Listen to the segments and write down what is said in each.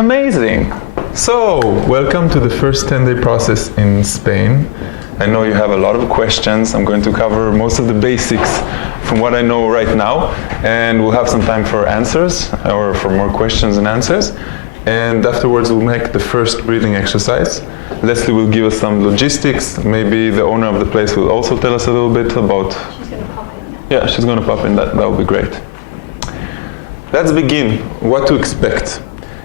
Amazing! So, welcome to the first 10-day process in Spain. I know you have a lot of questions. I'm going to cover most of the basics from what I know right now, and we'll have some time for answers, or for more questions and answers. And afterwards we'll make the first breathing exercise. Leslie will give us some logistics. Maybe the owner of the place will also tell us a little bit about... She's going to pop in. Yeah, she's going to pop in. That will be great. Let's begin. What to expect.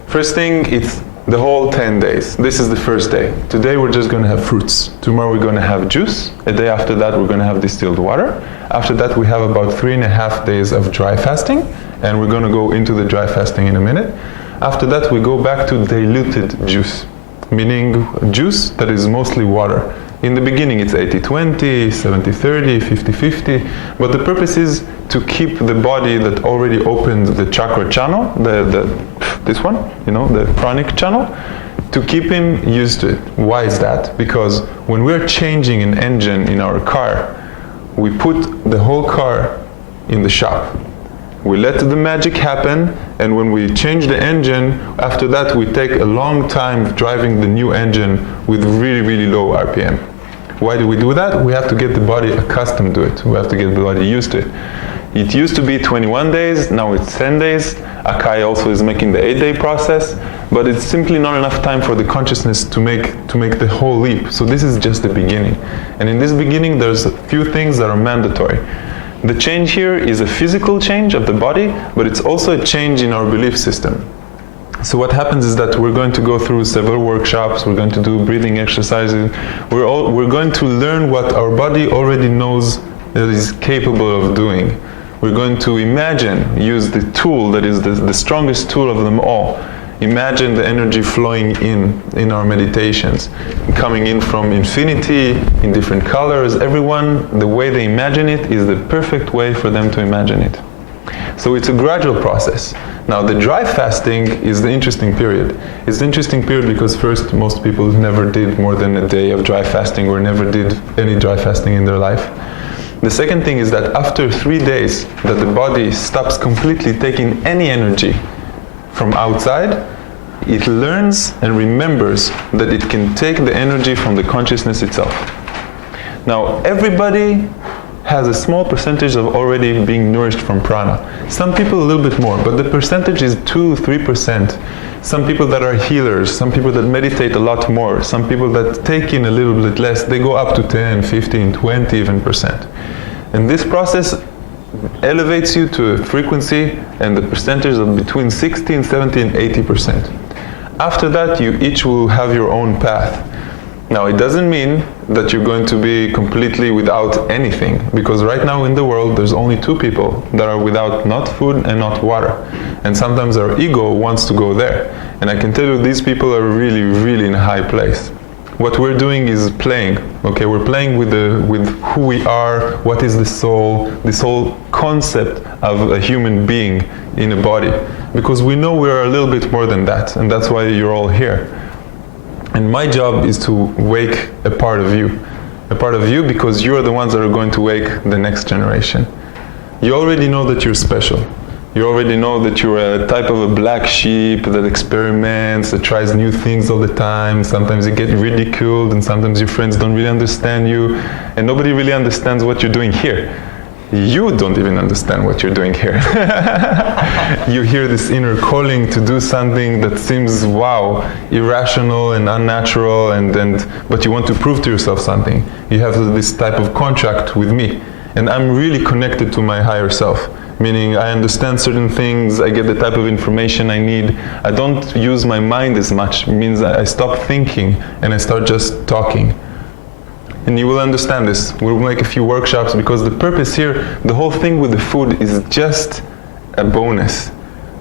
First thing, it's the whole 10 days. This is the first day. Today we're just going to have fruits. Tomorrow we're going to have juice. A day after that we're going to have distilled water. After that we have about 3.5 days of dry fasting, and we're going to go into the dry fasting in a minute. After that we go back to diluted juice, meaning juice that is mostly water. In the beginning it's 80-20, 70-30, 50-50, but the purpose is to keep the body that already opened the chakra channel, this one, you know, the Pranic channel, to keep him used to it. Why is that? Because when we're changing an engine in our car, we put the whole car in the shop. We let the magic happen, and when we change the engine, after that we take a long time driving the new engine with really, really low RPM. Why do we do that? We have to get the body accustomed to it. We have to get the body used to it. It used to be 21 days, now it's 10 days. Akai also is making the 8-day process, but it's simply not enough time for the consciousness to make the whole leap. So this is just the beginning. And in this beginning there's a few things that are mandatory. The change here is a physical change of the body, but it's also a change in our belief system. So what happens is that we're going to go through several workshops, we're going to do breathing exercises, we're going to learn what our body already knows that is capable of doing. We're going to use the tool that is the strongest tool of them all. Imagine the energy flowing in our meditations, coming in from infinity, in different colors. Everyone, the way they imagine it is the perfect way for them to imagine it. So it's a gradual process. Now the dry fasting is the interesting period. It's the interesting period because first, most people never did more than a day of dry fasting or never did any dry fasting in their life. The second thing is that after 3 days that the body stops completely taking any energy from outside, it learns and remembers that it can take the energy from the consciousness itself. Now everybody has a small percentage of already being nourished from prana. Some people a little bit more, but the percentage is 2-3%. Some people that are healers, some people that meditate a lot more, some people that take in a little bit less, they go up to 10, 15, 20 even percent. And this process elevates you to a frequency and the percentage of between 60 and 70 and 80%. After that, you each will have your own path. Now, it doesn't mean that you're going to be completely without anything, because right now in the world there's only 2 people that are without not food and not water. And sometimes our ego wants to go there. And I can tell you these people are really, really in a high place. What we're doing is playing. Okay, we're playing with who we are, what is the soul, this whole concept of a human being in a body. Because we know we're a little bit more than that, and that's why you're all here. And my job is to wake a part of you. A part of you because you are the ones that are going to wake the next generation. You already know that you're special. You already know that you're a type of a black sheep that experiments, that tries new things all the time. Sometimes you get ridiculed, and sometimes your friends don't really understand you, and nobody really understands what you're doing here. You don't even understand what you're doing here. You hear this inner calling to do something that seems, wow, irrational and unnatural, but you want to prove to yourself something. You have this type of contract with me, and I'm really connected to my higher self. Meaning I understand certain things, I get the type of information I need. I don't use my mind as much. It means I stop thinking and I start just talking. And you will understand this. We'll make a few workshops because the purpose here, the whole thing with the food is just a bonus.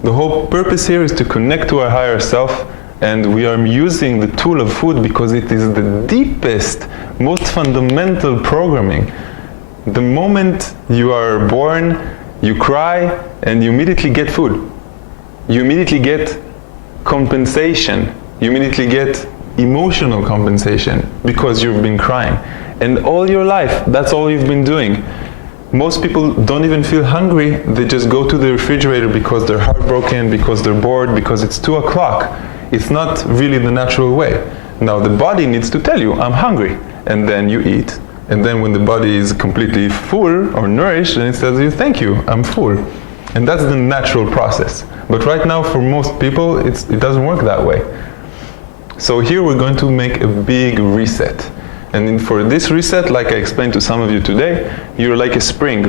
The whole purpose here is to connect to our higher self, and we are using the tool of food because it is the deepest, most fundamental programming. The moment you are born, you cry and you immediately get food. You immediately get compensation. You immediately get emotional compensation because you've been crying. And all your life, that's all you've been doing. Most people don't even feel hungry. They just go to the refrigerator because they're heartbroken, because they're bored, because it's 2 o'clock. It's not really the natural way. Now the body needs to tell you, I'm hungry, and then you eat. And then when the body is completely full or nourished, then it tells you, thank you, I'm full. And that's the natural process. But right now, for most people, it doesn't work that way. So here we're going to make a big reset. And for this reset, like I explained to some of you today, you're like a spring.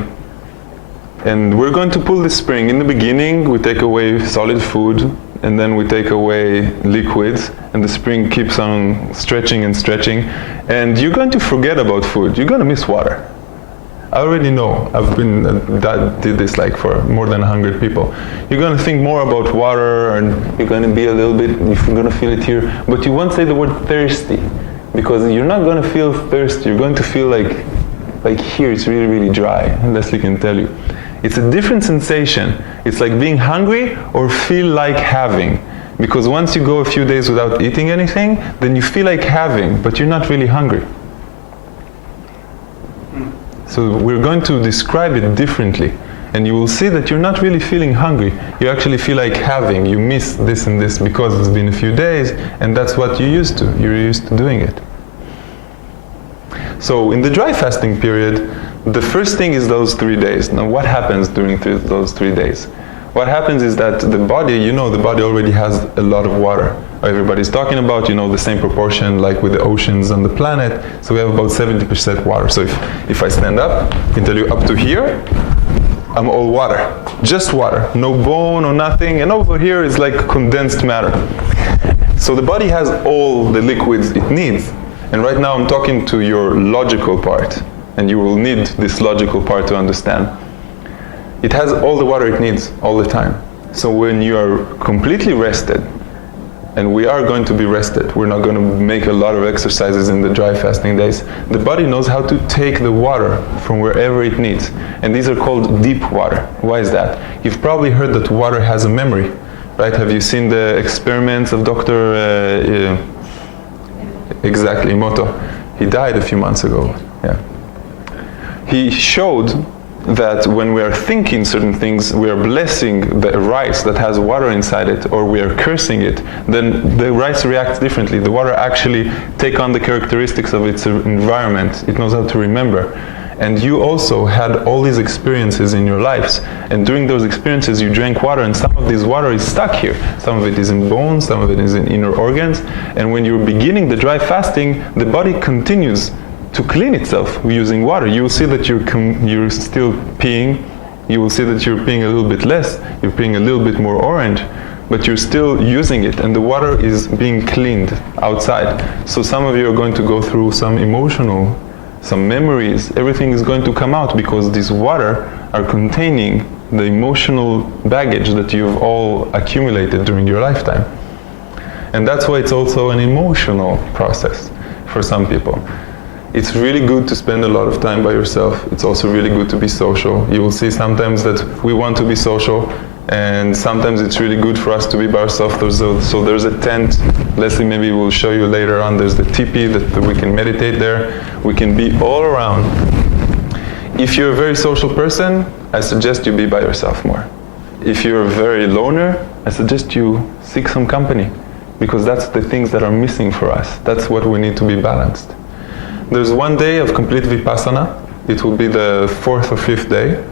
And we're going to pull the spring. In the beginning, we take away solid food, and then we take away liquids, and the spring keeps on stretching and stretching. And you're going to forget about food. You're going to miss water. I already know. I've been did this like for more than 100 people. You're going to think more about water, and you're going to be a little bit, you're going to feel it here, but you won't say the word thirsty, because you're not going to feel thirsty. You're going to feel like here it's really, really dry. Leslie can tell you. It's a different sensation. It's like being hungry or feel like having. Because once you go a few days without eating anything, then you feel like having, but you're not really hungry. So we're going to describe it differently. And you will see that you're not really feeling hungry. You actually feel like having. You miss this and this because it's been a few days, and that's what you're used to. You're used to doing it. So in the dry fasting period, the first thing is those 3 days. Now what happens during those 3 days? What happens is that the body, the body already has a lot of water. Everybody's talking about, the same proportion like with the oceans on the planet. So we have about 70% water. So if I stand up, I can tell you up to here, I'm all water. Just water. No bone or nothing. And over here is like condensed matter. So the body has all the liquids it needs. And right now I'm talking to your logical part. And you will need this logical part to understand. It has all the water it needs all the time. So when you are completely rested, and we are going to be rested, we're not going to make a lot of exercises in the dry fasting days, the body knows how to take the water from wherever it needs. And these are called deep water. Why is that? You've probably heard that water has a memory, right? Have you seen the experiments of Dr. Exactly, Emoto? He died a few months ago. Yeah. He showed that when we are thinking certain things, we are blessing the rice that has water inside it, or we are cursing it, then the rice reacts differently. The water actually takes on the characteristics of its environment. It knows how to remember. And you also had all these experiences in your lives. And during those experiences, you drank water, and some of this water is stuck here. Some of it is in bones, some of it is in inner organs. And when you're beginning the dry fasting, the body continues to clean itself using water. You will see that you're still peeing. You will see that you're peeing a little bit less. You're peeing a little bit more orange, but you're still using it, and the water is being cleaned outside. So some of you are going to go through some memories. Everything is going to come out because this water are containing the emotional baggage that you've all accumulated during your lifetime. And that's why it's also an emotional process for some people. It's really good to spend a lot of time by yourself. It's also really good to be social. You will see sometimes that we want to be social, and sometimes it's really good for us to be by ourselves. So there's a tent. Leslie maybe will show you later on. There's the teepee that we can meditate there. We can be all around. If you're a very social person, I suggest you be by yourself more. If you're a very loner, I suggest you seek some company, because that's the things that are missing for us. That's what we need to be balanced. There's one day of complete vipassana. It will be the 4th or 5th day.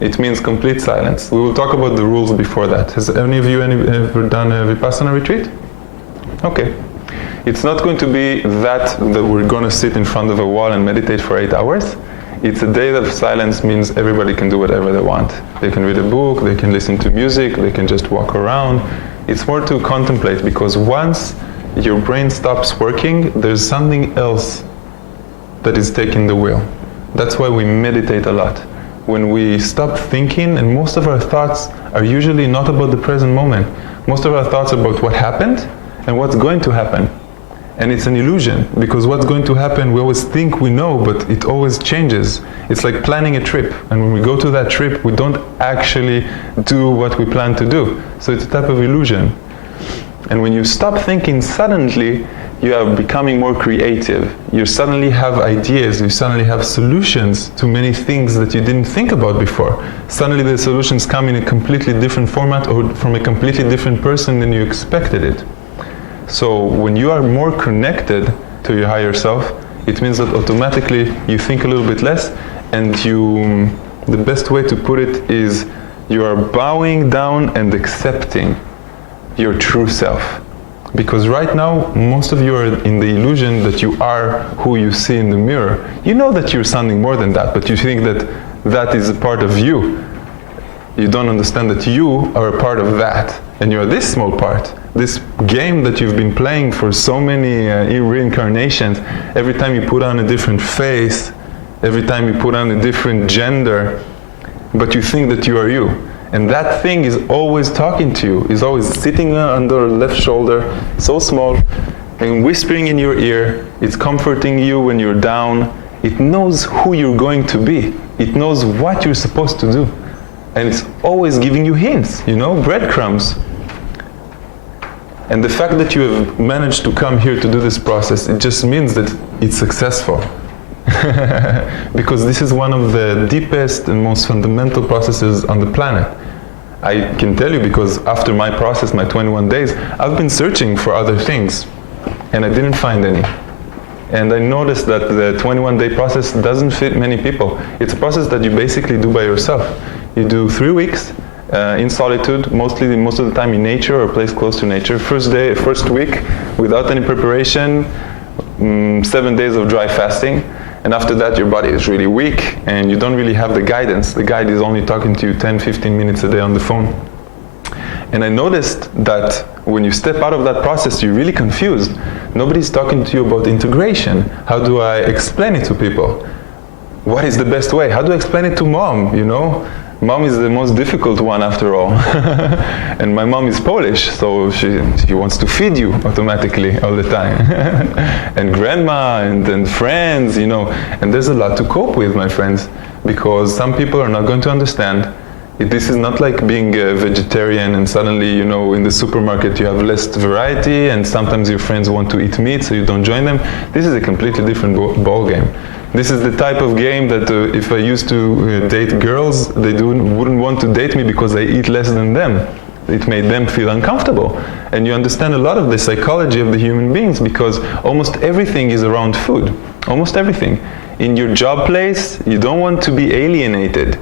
It means complete silence. We will talk about the rules before that. Has any of you ever done a vipassana retreat? Okay. It's not going to be that we're going to sit in front of a wall and meditate for 8 hours. It's a day of silence. Means everybody can do whatever they want. They can read a book, they can listen to music, they can just walk around. It's more to contemplate, because once your brain stops working, there's something else that is taking the wheel. That's why we meditate a lot. When we stop thinking, and most of our thoughts are usually not about the present moment. Most of our thoughts are about what happened and what's going to happen. And it's an illusion, because what's going to happen, we always think we know, but it always changes. It's like planning a trip, and when we go to that trip, we don't actually do what we plan to do. So it's a type of illusion. And when you stop thinking, suddenly you are becoming more creative. You suddenly have ideas, you suddenly have solutions to many things that you didn't think about before. Suddenly the solutions come in a completely different format or from a completely different person than you expected it. So when you are more connected to your higher self, it means that automatically you think a little bit less, and the best way to put it is you are bowing down and accepting your true self. Because right now, most of you are in the illusion that you are who you see in the mirror. You know that you're something more than that, but you think that that is a part of you. You don't understand that you are a part of that, and you're this small part. This game that you've been playing for so many reincarnations, every time you put on a different face, every time you put on a different gender, but you think that you are you. And that thing is always talking to you, is always sitting on the left shoulder, so small, and whispering in your ear. It's comforting you when you're down. It knows who you're going to be. It knows what you're supposed to do. And it's always giving you hints, breadcrumbs. And the fact that you have managed to come here to do this process, it just means that it's successful. Because this is one of the deepest and most fundamental processes on the planet. I can tell you because after my process, my 21 days, I've been searching for other things and I didn't find any. And I noticed that the 21-day process doesn't fit many people. It's a process that you basically do by yourself. You do 3 weeks in solitude, most of the time in nature or a place close to nature. First week, without any preparation, 7 days of dry fasting. And after that, your body is really weak and you don't really have the guidance. The guide is only talking to you 10-15 minutes a day on the phone. And I noticed that when you step out of that process, you're really confused. Nobody's talking to you about integration. How do I explain it to people? What is the best way? How do I explain it to mom, Mom is the most difficult one after all. And my mom is Polish, so she wants to feed you automatically all the time. And grandma and friends, and there's a lot to cope with, my friends, because some people are not going to understand. This is not like being a vegetarian and suddenly, in the supermarket you have less variety and sometimes your friends want to eat meat so you don't join them. This is a completely different ball game. This is the type of game that if I used to date girls, they wouldn't want to date me because I eat less than them. It made them feel uncomfortable. And you understand a lot of the psychology of the human beings because almost everything is around food. Almost everything. In your job place, you don't want to be alienated.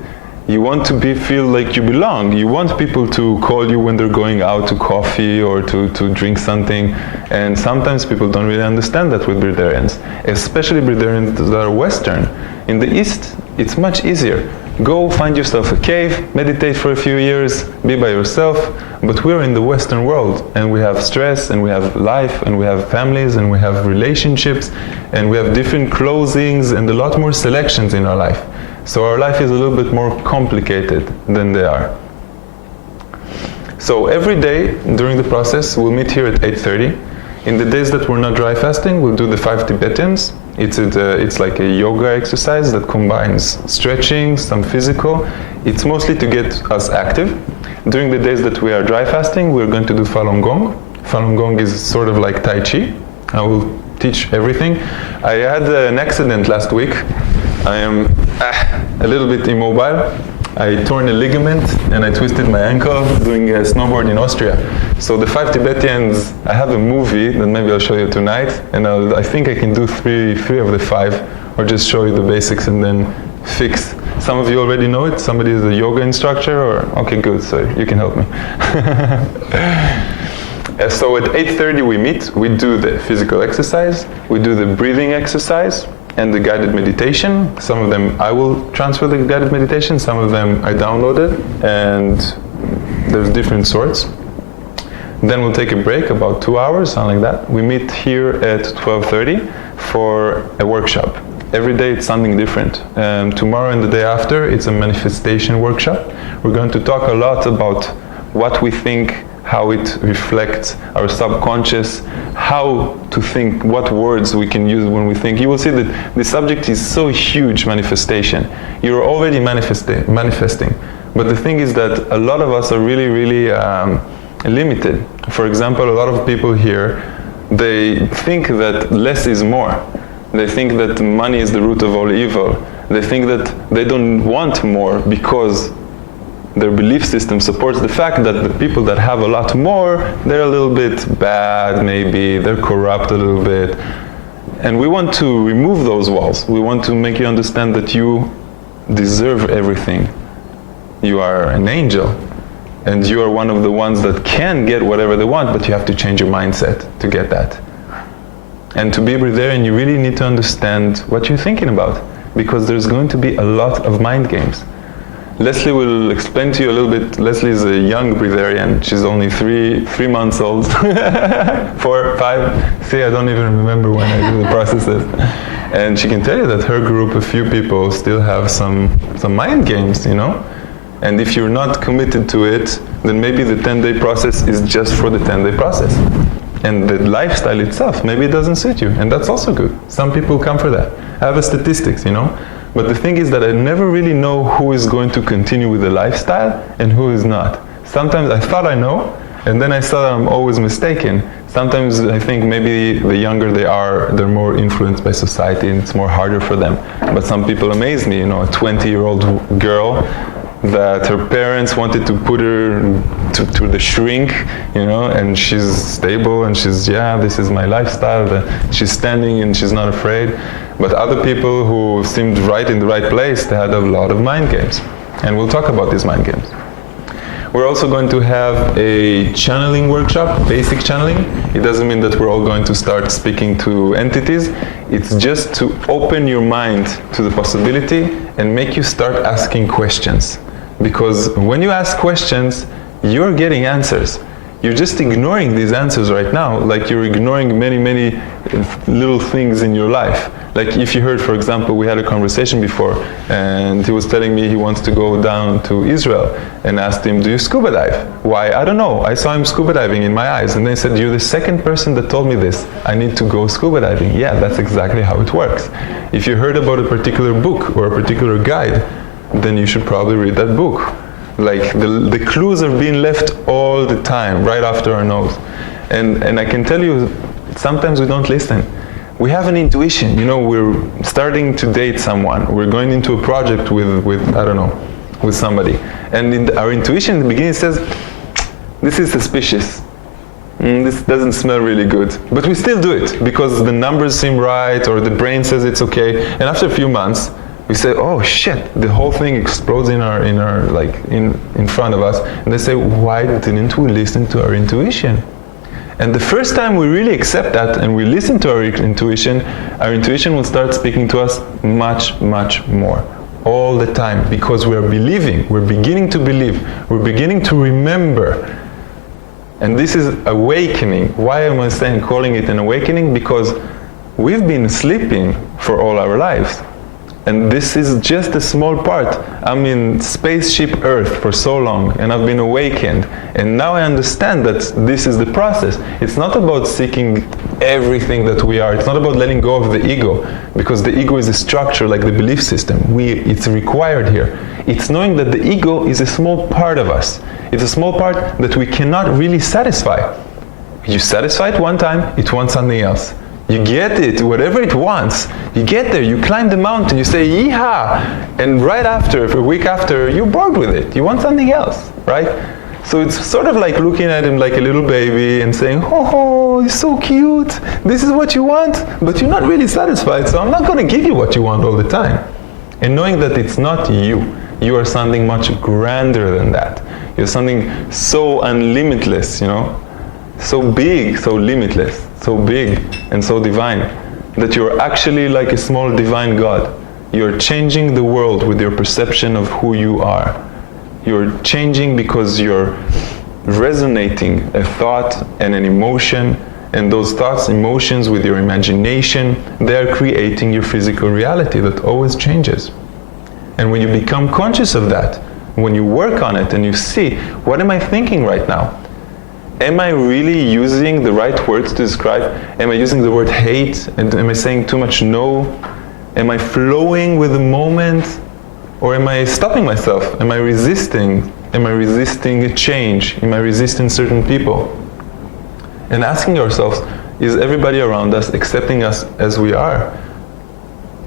You want to feel like you belong. You want people to call you when they're going out to coffee or to drink something. And sometimes people don't really understand that with Breatharians, especially Breatharians that are Western. In the East, it's much easier. Go find yourself a cave, meditate for a few years, be by yourself. But we're in the Western world and we have stress and we have life and we have families and we have relationships and we have different clothings and a lot more selections in our life. So our life is a little bit more complicated than they are. So every day during the process, we'll meet here at 8:30. In the days that we're not dry fasting, we'll do the 5 Tibetans. It's like a yoga exercise that combines stretching, some physical. It's mostly to get us active. During the days that we are dry fasting, we're going to do Falun Gong. Falun Gong is sort of like Tai Chi. I will teach everything. I had an accident last week. I am a little bit immobile. I torn a ligament and I twisted my ankle doing a snowboard in Austria. So the 5 Tibetans, I have a movie that maybe I'll show you tonight, and I think I can do three of the 5, or just show you the basics and then fix. Some of you already know it. Somebody is a yoga instructor, or okay, good. So you can help me. So at 8:30 we meet. We do the physical exercise. We do the breathing exercise and the guided meditation. Some of them I will transfer the guided meditation, some of them I downloaded, and there's different sorts. Then we'll take a break, about 2 hours, something like that. We meet here at 12:30 for a workshop. Every day it's something different. Tomorrow and the day after, it's a manifestation workshop. We're going to talk a lot about what we think, how it reflects our subconscious, how to think, what words we can use when we think. You will see that the subject is so huge, manifestation. You're already manifesting. But the thing is that a lot of us are really, really limited. For example, a lot of people here, they think that less is more. They think that money is the root of all evil. They think that they don't want more because their belief system supports the fact that the people that have a lot more, they're a little bit bad maybe, they're corrupt a little bit. And we want to remove those walls. We want to make you understand that you deserve everything. You are an angel. And you are one of the ones that can get whatever they want, but you have to change your mindset to get that. And to be a Breatharian, you really need to understand what you're thinking about, because there's going to be a lot of mind games. Leslie will explain to you a little bit. Leslie is a young Breatharian. She's only three months old. 4, 5. See, I don't even remember when I do the processes. And she can tell you that her group, a few people, still have some mind games, you know? And if you're not committed to it, then maybe the 10-day process is just for the 10-day process. And the lifestyle itself, maybe it doesn't suit you. And that's also good. Some people come for that. I have a statistics, you know? But the thing is that I never really know who is going to continue with the lifestyle and who is not. Sometimes I thought I know, and then I saw that I'm always mistaken. Sometimes I think maybe the younger they are, they're more influenced by society and it's more harder for them. But some people amaze me, you know, a 20-year-old girl that her parents wanted to put her to the shrink, you know, and she's stable and she's, yeah, this is my lifestyle. She's standing and she's not afraid. But other people who seemed right in the right place, they had a lot of mind games. And we'll talk about these mind games. We're also going to have a channeling workshop, basic channeling. It doesn't mean that we're all going to start speaking to entities. It's just to open your mind to the possibility and make you start asking questions. Because when you ask questions, you're getting answers. You're just ignoring these answers right now, like you're ignoring many, many little things in your life. Like if you heard, for example, we had a conversation before, and he was telling me he wants to go down to Israel, and asked him, do you scuba dive? Why? I don't know. I saw him scuba diving in my eyes. And they said, you're the second person that told me this. I need to go scuba diving. Yeah, that's exactly how it works. If you heard about a particular book or a particular guide, then you should probably read that book. Like the clues are being left all the time, right after our nose. And I can tell you, sometimes we don't listen. We have an intuition, you know, we're starting to date someone. We're going into a project with I don't know, with somebody. And our intuition in the beginning says, this is suspicious. This doesn't smell really good. But we still do it because the numbers seem right or the brain says it's okay. And after a few months, we say, oh shit, the whole thing explodes in front of us. And they say, why didn't we listen to our intuition? And the first time we really accept that and we listen to our intuition will start speaking to us much, much more. All the time, because we are believing, we're beginning to believe, we're beginning to remember. And this is awakening. Why am I calling it an awakening? Because we've been sleeping for all our lives. And this is just a small part. I'm in spaceship Earth for so long, and I've been awakened. And now I understand that this is the process. It's not about seeking everything that we are. It's not about letting go of the ego, because the ego is a structure like the belief system. It's required here. It's knowing that the ego is a small part of us. It's a small part that we cannot really satisfy. You satisfy it one time, it wants something else. You get it, whatever it wants. You get there, you climb the mountain, you say, yeehaw! And right after, a week after, you're bored with it. You want something else, right? So it's sort of like looking at him like a little baby and saying, oh, he's so cute. This is what you want, but you're not really satisfied, so I'm not going to give you what you want all the time. And knowing that it's not you. You are something much grander than that. You're something so unlimitless, you know? So big, so limitless, so big and so divine, that you're actually like a small divine God. You're changing the world with your perception of who you are. You're changing because you're resonating a thought and an emotion, and those thoughts, emotions with your imagination, they're creating your physical reality that always changes. And when you become conscious of that, when you work on it and you see, what am I thinking right now? Am I really using the right words to describe? Am I using the word hate? And am I saying too much no? Am I flowing with the moment? Or am I stopping myself? Am I resisting? Am I resisting a change? Am I resisting certain people? And asking ourselves, Is everybody around us accepting us as we are?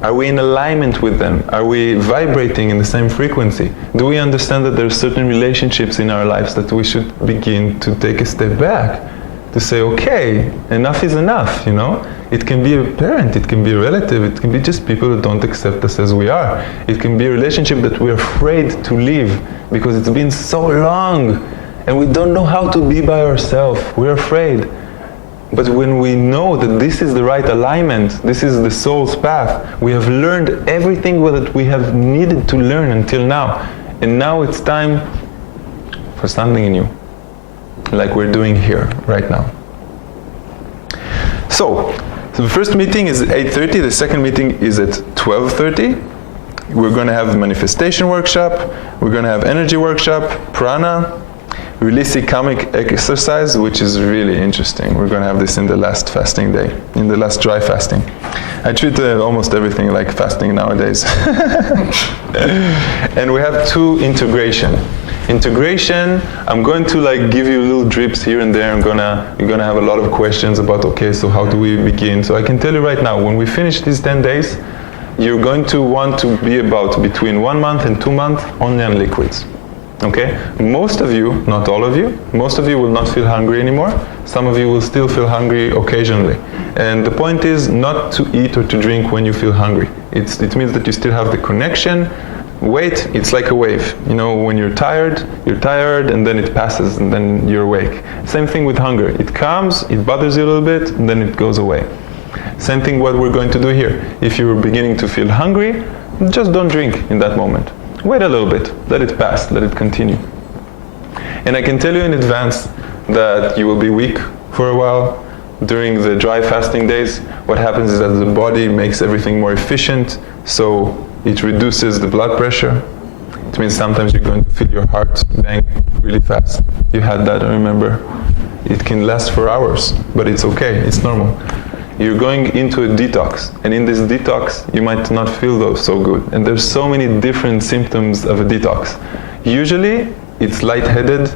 Are we in alignment with them? Are we vibrating in the same frequency? Do we understand that there are certain relationships in our lives that we should begin to take a step back? To say, okay, enough is enough, you know? It can be a parent, it can be a relative, it can be just people who don't accept us as we are. It can be a relationship that we're afraid to leave because it's been so long and we don't know how to be by ourselves. We're afraid. But when we know that this is the right alignment, this is the soul's path, we have learned everything that we have needed to learn until now. And now it's time for something new, like we're doing here, right now. So the first meeting is at 8:30, the second meeting is at 12:30. We're going to have the manifestation workshop, we're going to have energy workshop, prana, release karmic exercise, which is really interesting. We're going to have this in the last fasting day, in the last dry fasting. I treat almost everything like fasting nowadays. And we have 2 integration. Integration, I'm going to give you little drips here and there. You're gonna have a lot of questions about, okay, so how do we begin? So I can tell you right now, when we finish these 10 days, you're going to want to be about between 1 month and 2 months only on liquids. Okay? Most of you, not all of you, most of you will not feel hungry anymore. Some of you will still feel hungry occasionally. And the point is not to eat or to drink when you feel hungry. It means that you still have the connection. Wait, it's like a wave. You know, when you're tired, and then it passes, and then you're awake. Same thing with hunger. It comes, it bothers you a little bit, and then it goes away. Same thing what we're going to do here. If you're beginning to feel hungry, just don't drink in that moment. Wait a little bit, let it pass, let it continue. And I can tell you in advance that you will be weak for a while. During the dry fasting days, what happens is that the body makes everything more efficient, so it reduces the blood pressure. It means sometimes you're going to feel your heart bang really fast. You had that, I remember. It can last for hours, but it's okay, it's normal. You're going into a detox, and in this detox, you might not feel those so good. And there's so many different symptoms of a detox. Usually, it's lightheaded,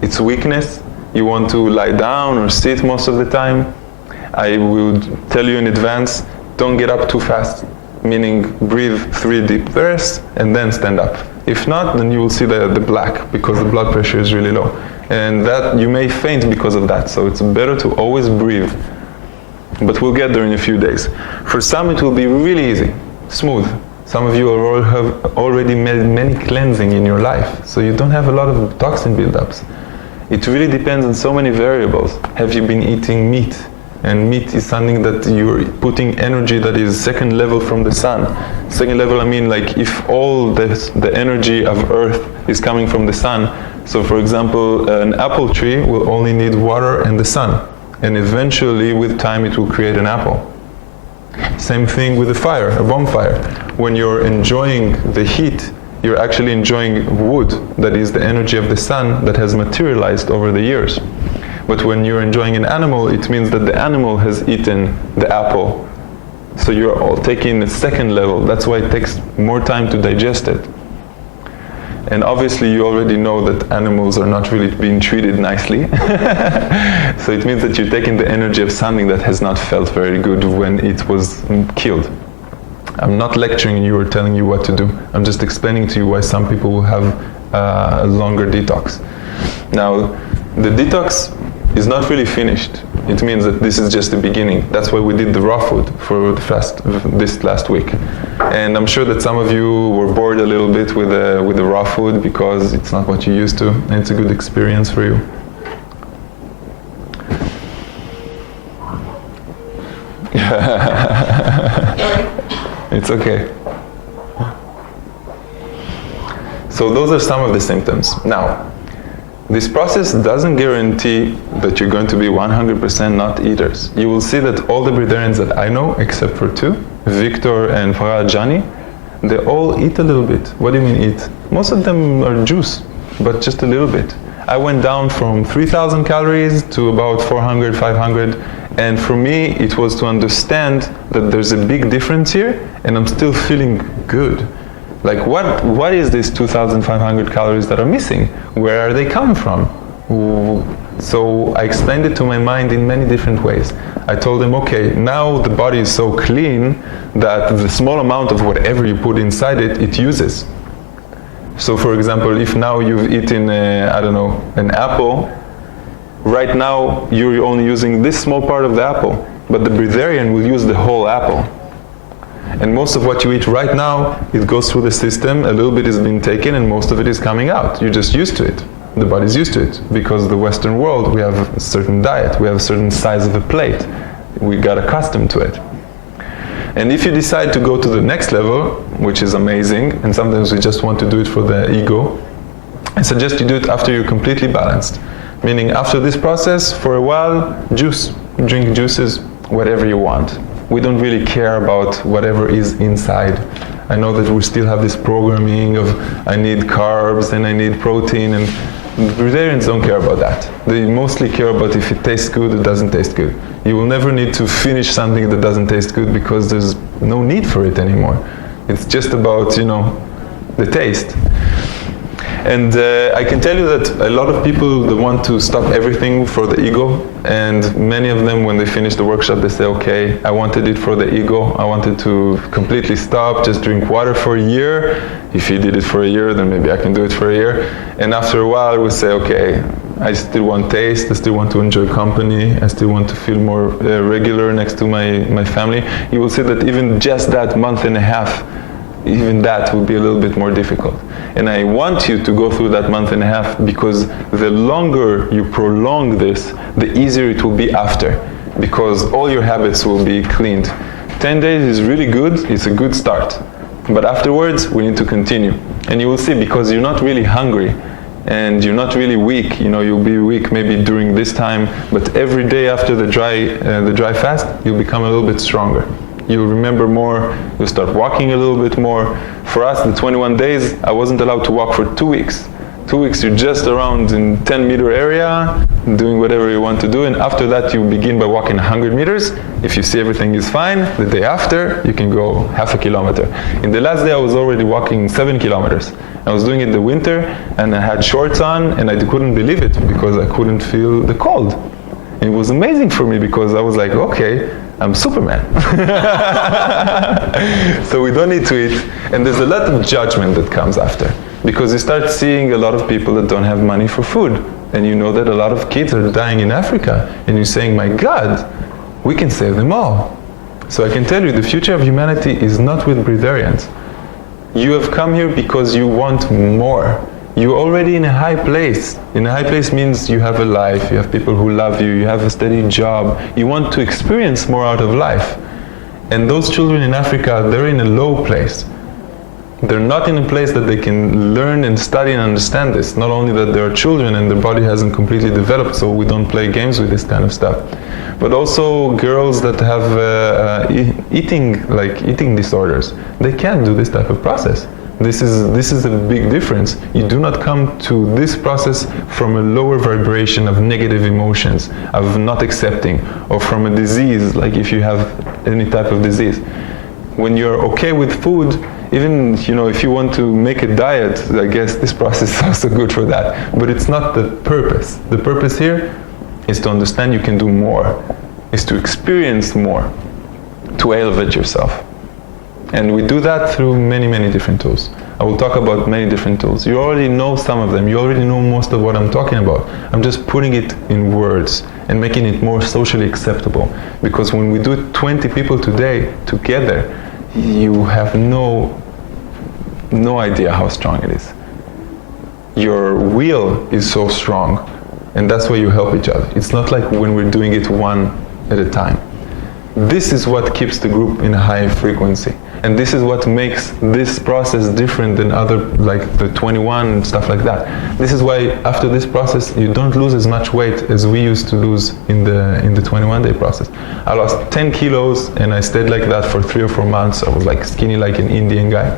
it's weakness, you want to lie down or sit most of the time. I will tell you in advance, don't get up too fast, meaning breathe 3 deep breaths and then stand up. If not, then you will see the black because the blood pressure is really low. And that you may faint because of that, so it's better to always breathe. But we'll get there in a few days. For some it will be really easy, smooth. Some of you have already made many cleansing in your life, so you don't have a lot of toxin buildups. It really depends on so many variables. Have you been eating meat? And meat is something that you're putting energy that is second level from the sun. Second level, I mean like if all the energy of earth is coming from the sun. So for example, an apple tree will only need water and the sun. And eventually with time it will create an apple. Same thing with a fire, a bonfire. When you're enjoying the heat, you're actually enjoying wood, that is the energy of the sun that has materialized over the years. But when you're enjoying an animal, it means that the animal has eaten the apple. So you're all taking the second level. That's why it takes more time to digest it. And obviously you already know that animals are not really being treated nicely. So it means that you're taking the energy of something that has not felt very good when it was killed. I'm not lecturing you or telling you what to do. I'm just explaining to you why some people will have a longer detox. Now, the detox is not really finished. It means that this is just the beginning. That's why we did the raw food for the fast this last week. And I'm sure that some of you were bored a little bit with the raw food because it's not what you're used to, and it's a good experience for you. It's okay. So those are some of the symptoms. Now, this process doesn't guarantee that you're going to be 100% not eaters. You will see that all the Breatharians that I know, except for 2, Victor and Farah Jani, they all eat a little bit. What do you mean eat? Most of them are juice, but just a little bit. I went down from 3,000 calories to about 400, 500. And for me, it was to understand that there's a big difference here, and I'm still feeling good. Like what is this 2,500 calories that are missing? Where are they coming from? So I explained it to my mind in many different ways. I told him, okay, now the body is so clean that the small amount of whatever you put inside it, it uses. So for example, if now you've eaten, I don't know, an apple, right now you're only using this small part of the apple, but the breatharian will use the whole apple. And most of what you eat right now, it goes through the system, a little bit is being taken, and most of it is coming out. You're just used to it. The body's used to it. Because the Western world, we have a certain diet, we have a certain size of a plate. We got accustomed to it. And if you decide to go to the next level, which is amazing, and sometimes we just want to do it for the ego, I suggest you do it after you're completely balanced. Meaning after this process, for a while, juice, drink juices, whatever you want. We don't really care about whatever is inside. I know that we still have this programming of I need carbs and I need protein, and breatharians don't care about that. They mostly care about if it tastes good or doesn't taste good. You will never need to finish something that doesn't taste good because there's no need for it anymore. It's just about, you know, the taste. And I can tell you that a lot of people they want to stop everything for the ego, and many of them when they finish the workshop they say, okay, I wanted it for the ego, I wanted to completely stop, just drink water for a year. If you did it for a year, then maybe I can do it for a year. And after a while we say, okay, I still want taste, I still want to enjoy company, I still want to feel more regular next to my family. You will see that even just that month and a half, even that will be a little bit more difficult. And I want you to go through that month and a half, because the longer you prolong this, the easier it will be after, because all your habits will be cleaned. 10 days is really good, it's a good start. But afterwards, we need to continue. And you will see, because you're not really hungry, and you're not really weak, you know, you'll be weak maybe during this time, but every day after the dry fast, you'll become a little bit stronger. You'll remember more, you'll start walking a little bit more. For us, the 21 days, I wasn't allowed to walk for 2 weeks. 2 weeks, you're just around in 10-meter area, doing whatever you want to do, and after that, you begin by walking 100 meters. If you see everything is fine, the day after, you can go half a kilometer. In the last day, I was already walking 7 kilometers. I was doing it in the winter, and I had shorts on, and I couldn't believe it, because I couldn't feel the cold. And it was amazing for me, because I was like, okay, I'm Superman. So we don't need to eat. And there's a lot of judgment that comes after, because you start seeing a lot of people that don't have money for food. And you know that a lot of kids are dying in Africa. And you're saying, my God, we can save them all. So I can tell you, the future of humanity is not with breatharians. You have come here because you want more. You're already in a high place. In a high place means you have a life, you have people who love you, you have a steady job. You want to experience more out of life. And those children in Africa, they're in a low place. They're not in a place that they can learn and study and understand this. Not only that they're children and their body hasn't completely developed, so we don't play games with this kind of stuff. But also girls that have eating disorders. They can't do this type of process. This is a big difference. You do not come to this process from a lower vibration of negative emotions, of not accepting, or from a disease, like if you have any type of disease. When you're okay with food, even if you want to make a diet, I guess this process is also good for that. But it's not the purpose. The purpose here is to understand you can do more, is to experience more, to elevate yourself. And we do that through many, many different tools. I will talk about many different tools. You already know some of them. You already know most of what I'm talking about. I'm just putting it in words and making it more socially acceptable. Because when we do 20 people today together, you have no idea how strong it is. Your will is so strong, and that's why you help each other. It's not like when we're doing it one at a time. This is what keeps the group in a high frequency. And this is what makes this process different than other, like the 21 and stuff like that. This is why after this process, you don't lose as much weight as we used to lose in the 21-day process. I lost 10 kilos and I stayed like that for 3 or 4 months. I was like skinny like an Indian guy.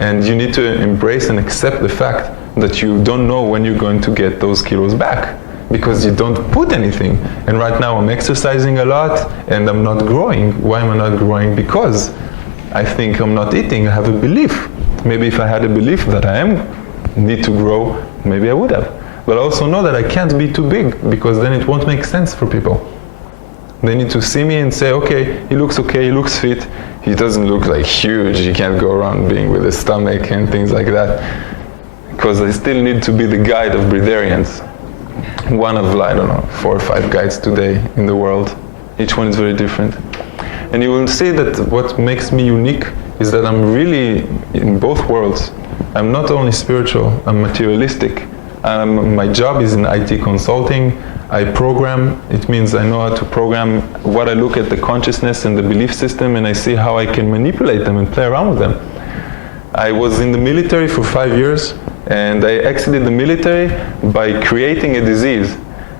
And you need to embrace and accept the fact that you don't know when you're going to get those kilos back, because you don't put anything. And right now I'm exercising a lot and I'm not growing. Why am I not growing? Because I think I'm not eating. I have a belief. Maybe if I had a belief that I need to grow, maybe I would have. but I also know that I can't be too big, because then it won't make sense for people. They need to see me and say, okay, he looks fit, he doesn't look like huge, he can't go around being with his stomach and things like that. Because I still need to be the guide of Breatharians. One of, I don't know, 4 or 5 guides today in the world. Each one is very different. And you will see that what makes me unique is that I'm really in both worlds. I'm not only spiritual, I'm materialistic. My job is in IT consulting. I program. It means I know how to program what I look at the consciousness and the belief system, and I see how I can manipulate them and play around with them. I was in the military for 5 years, and I exited the military by creating a disease.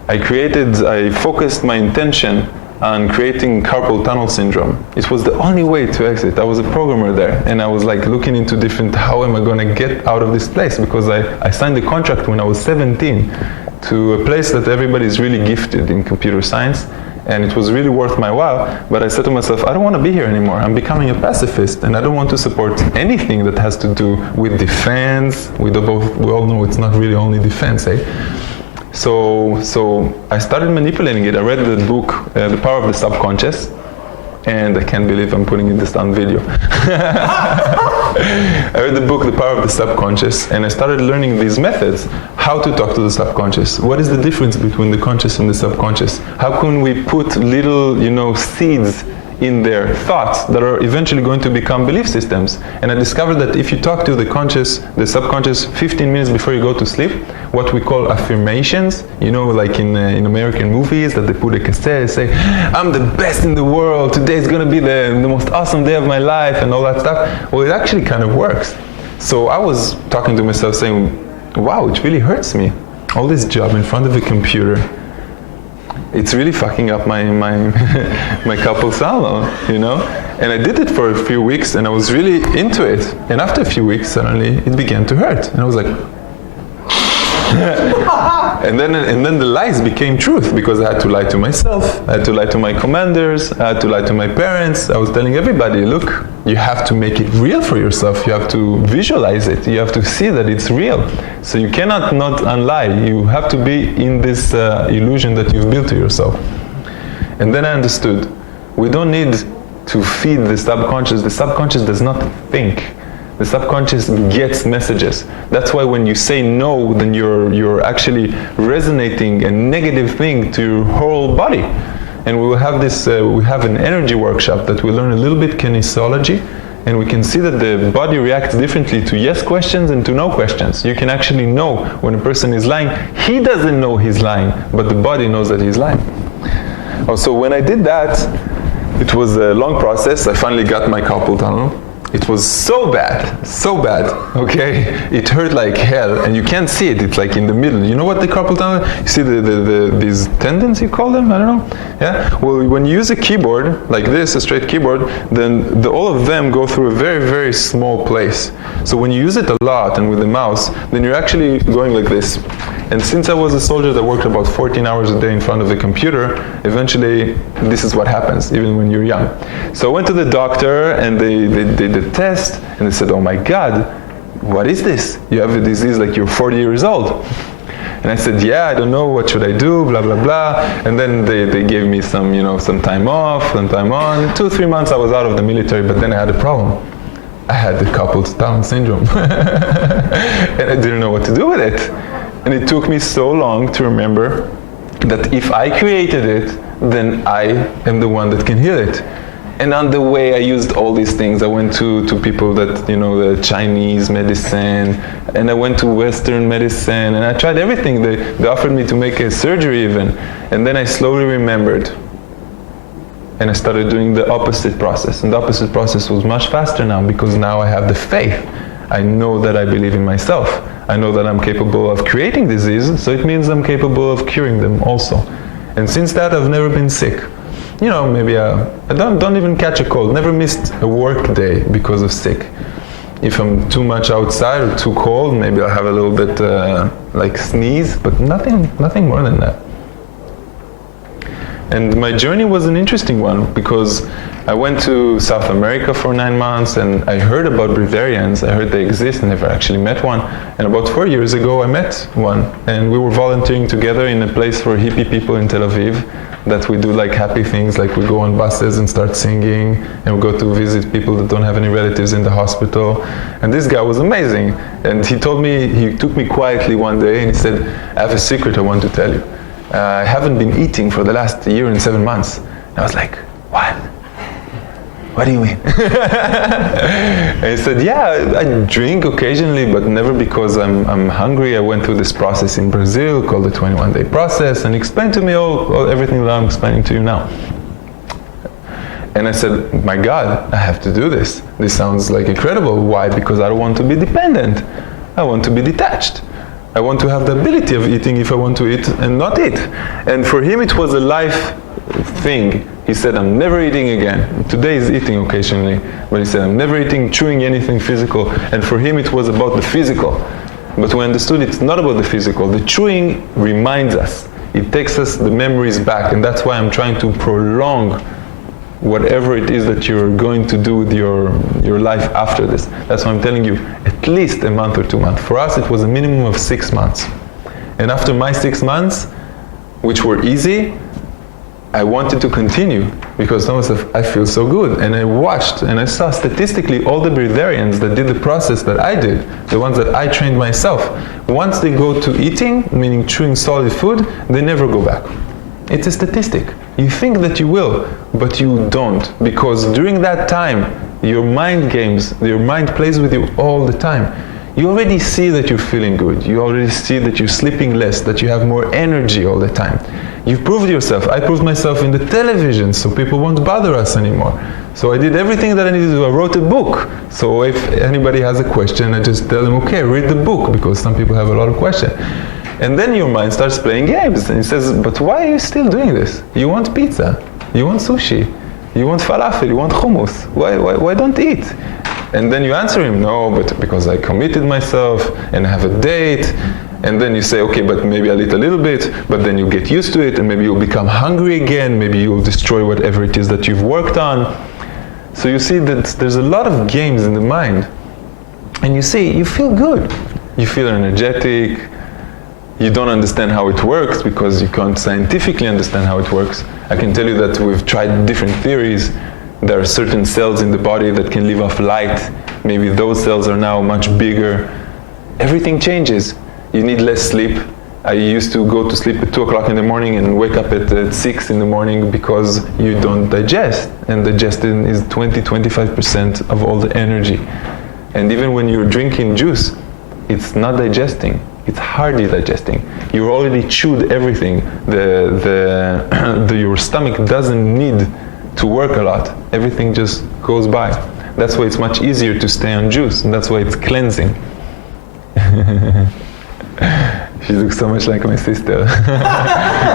I focused my intention on creating carpal tunnel syndrome. It was the only way to exit. I was a programmer there, and I was like looking into different, how am I going to get out of this place? Because I signed the contract when I was 17 to a place that everybody is really gifted in computer science, and it was really worth my while. But I said to myself, I don't want to be here anymore. I'm becoming a pacifist, and I don't want to support anything that has to do with defense. We all know it's not really only defense, eh? So I started manipulating it. I read the book, The Power of the Subconscious, and I can't believe I'm putting this on video. I read the book, The Power of the Subconscious, and I started learning these methods, how to talk to the subconscious. What is the difference between the conscious and the subconscious? How can we put little, seeds in their thoughts that are eventually going to become belief systems? And I discovered that if you talk to the subconscious 15 minutes before you go to sleep, what we call affirmations, like in American movies, that they put a cassette and say, I'm the best in the world, today is going to be the most awesome day of my life, and all that stuff. Well, it actually kind of works. So I was talking to myself saying, wow, it really hurts me. All this job in front of a computer, it's really fucking up my my carpal tunnel, And I did it for a few weeks, and I was really into it. And after a few weeks, suddenly it began to hurt, and I was like, and then the lies became truth, because I had to lie to myself, I had to lie to my commanders, I had to lie to my parents. I was telling everybody, look, you have to make it real for yourself. You have to visualize it. You have to see that it's real. So you cannot not unlie. You have to be in this illusion that you've built to yourself. And then I understood, we don't need to feed the subconscious. The subconscious does not think. The subconscious gets messages. That's why when you say no, then you're actually resonating a negative thing to your whole body. And we will have this, we have an energy workshop that we learn a little bit kinesiology, and we can see that the body reacts differently to yes questions and to no questions. You can actually know when a person is lying. He doesn't know he's lying, but the body knows that he's lying. Also, when I did that, it was a long process. I finally got my carpal tunnel. It was so bad, okay? It hurt like hell, and you can't see it. It's like in the middle. You know what the carpal tunnel? You see these tendons, you call them? I don't know. Yeah. Well, when you use a keyboard like this, a straight keyboard, then all of them go through a very, very small place. So when you use it a lot and with the mouse, then you're actually going like this. And since I was a soldier that worked about 14 hours a day in front of the computer, eventually this is what happens, even when you're young. So I went to the doctor, and they did the test, and they said, oh my God, what is this? You have a disease like you're 40 years old. And I said, yeah, I don't know, what should I do, blah, blah, blah. And then they gave me some time off, some time on. 2-3 months I was out of the military, but then I had a problem. I had the carpal tunnel syndrome. And I didn't know what to do with it. And it took me so long to remember that if I created it, then I am the one that can heal it. And on the way, I used all these things. I went to people that, the Chinese medicine, and I went to Western medicine, and I tried everything. They offered me to make a surgery even. And then I slowly remembered. And I started doing the opposite process. And the opposite process was much faster now, because now I have the faith. I know that I believe in myself. I know that I'm capable of creating disease, so it means I'm capable of curing them also. And since that, I've never been sick. Maybe I don't even catch a cold. Never missed a work day because of sick. If I'm too much outside or too cold, maybe I'll have a little bit like sneeze, but nothing more than that. And my journey was an interesting one, because I went to South America for 9 months, and I heard about Breatharians. I heard they exist, never actually met one. And about 4 years ago, I met one, and we were volunteering together in a place for hippie people in Tel Aviv, that we do like happy things, like we go on buses and start singing, and we go to visit people that don't have any relatives in the hospital. And this guy was amazing. And he told me, he took me quietly one day and he said, I have a secret I want to tell you. I haven't been eating for the last year and 7 months. And I was like, what? What do you mean? And he said, yeah, I drink occasionally, but never because I'm hungry. I went through this process in Brazil called the 21-day process, and explained to me everything that I'm explaining to you now. And I said, my God, I have to do this. This sounds like incredible. Why? Because I don't want to be dependent. I want to be detached. I want to have the ability of eating if I want to eat and not eat. And for him, it was a life thing. He said, I'm never eating again. Today he's eating occasionally, but he said, I'm never eating, chewing anything physical. And for him, it was about the physical. But we understood it's not about the physical. The chewing reminds us. It takes us the memories back. And that's why I'm trying to prolong whatever it is that you're going to do with your life after this. That's why I'm telling you, at least a month or 2 months. For us, it was a minimum of 6 months. And after my 6 months, which were easy, I wanted to continue because I feel so good. And I watched and I saw statistically all the Breatharians that did the process that I did, the ones that I trained myself, once they go to eating, meaning chewing solid food, they never go back. It's a statistic. You think that you will, but you don't, because during that time, your mind plays with you all the time. You already see that you're feeling good. You already see that you're sleeping less, that you have more energy all the time. You've proved yourself. I proved myself in the television, so people won't bother us anymore. So I did everything that I needed to do. I wrote a book. So if anybody has a question, I just tell them, okay, read the book, because some people have a lot of questions. And then your mind starts playing games, and it says, but why are you still doing this? You want pizza, you want sushi, you want falafel, you want hummus. Why don't eat? And then you answer him, no, but because I committed myself, and I have a date. And then you say, okay, but maybe I'll eat a little bit, but then you get used to it, and maybe you'll become hungry again, maybe you'll destroy whatever it is that you've worked on. So you see that there's a lot of games in the mind. And you see, you feel good. You feel energetic. You don't understand how it works because you can't scientifically understand how it works. I can tell you that we've tried different theories. There are certain cells in the body that can live off light. Maybe those cells are now much bigger. Everything changes. You need less sleep. I used to go to sleep at 2 o'clock in the morning and wake up at 6 in the morning because you don't digest. And digestion is 20-25% of all the energy. And even when you're drinking juice, it's not digesting. It's hardly digesting. You already chewed everything. Your stomach doesn't need to work a lot. Everything just goes by. That's why it's much easier to stay on juice, and that's why it's cleansing. She looks so much like my sister.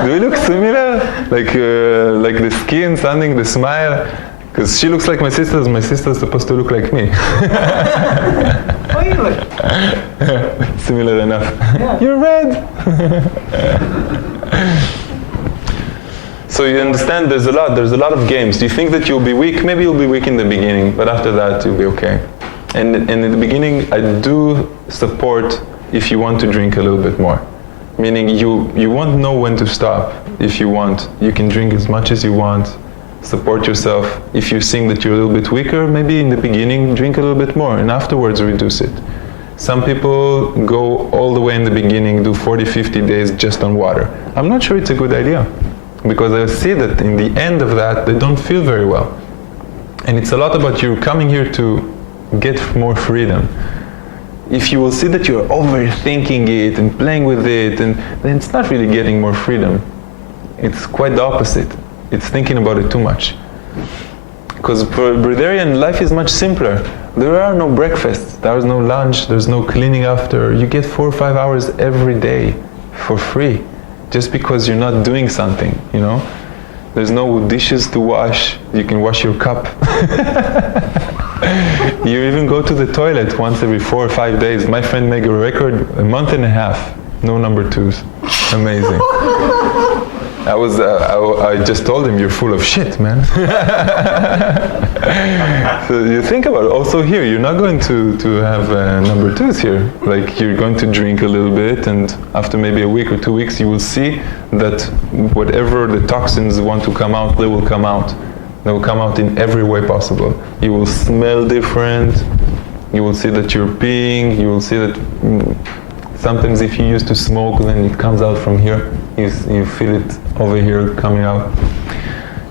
Do we look similar? Like the skin, something, the smile? Because she looks like my sister's supposed to look like me. Oh, you look. Similar enough. Yeah. You're red. So you understand there's a lot of games. You think that you'll be weak, maybe you'll be weak in the beginning, but after that you'll be okay. And in the beginning I do support if you want to drink a little bit more. Meaning you won't know when to stop if you want. You can drink as much as you want. Support yourself. If you think that you're a little bit weaker, maybe in the beginning drink a little bit more and afterwards reduce it. Some people go all the way in the beginning, do 40-50 days just on water. I'm not sure it's a good idea because I see that in the end of that they don't feel very well. And it's a lot about you coming here to get more freedom. If you will see that you're overthinking it and playing with it, and then it's not really getting more freedom. It's quite the opposite. It's thinking about it too much. Because for Breatharian, life is much simpler. There are no breakfasts, there's no lunch, there's no cleaning after. You get 4 or 5 hours every day for free, just because you're not doing something, you know? There's no dishes to wash, you can wash your cup. You even go to the toilet once every 4 or 5 days. My friend made a record, a month and a half, no number twos. Amazing. I just told him, you're full of shit, man. So you think about it. Also here, you're not going to have number twos here. Like, you're going to drink a little bit, and after maybe a week or 2 weeks, you will see that whatever the toxins want to come out, they will come out. They will come out in every way possible. You will smell different. You will see that you're peeing. You will see that sometimes if you used to smoke, then it comes out from here. You feel it over here coming out.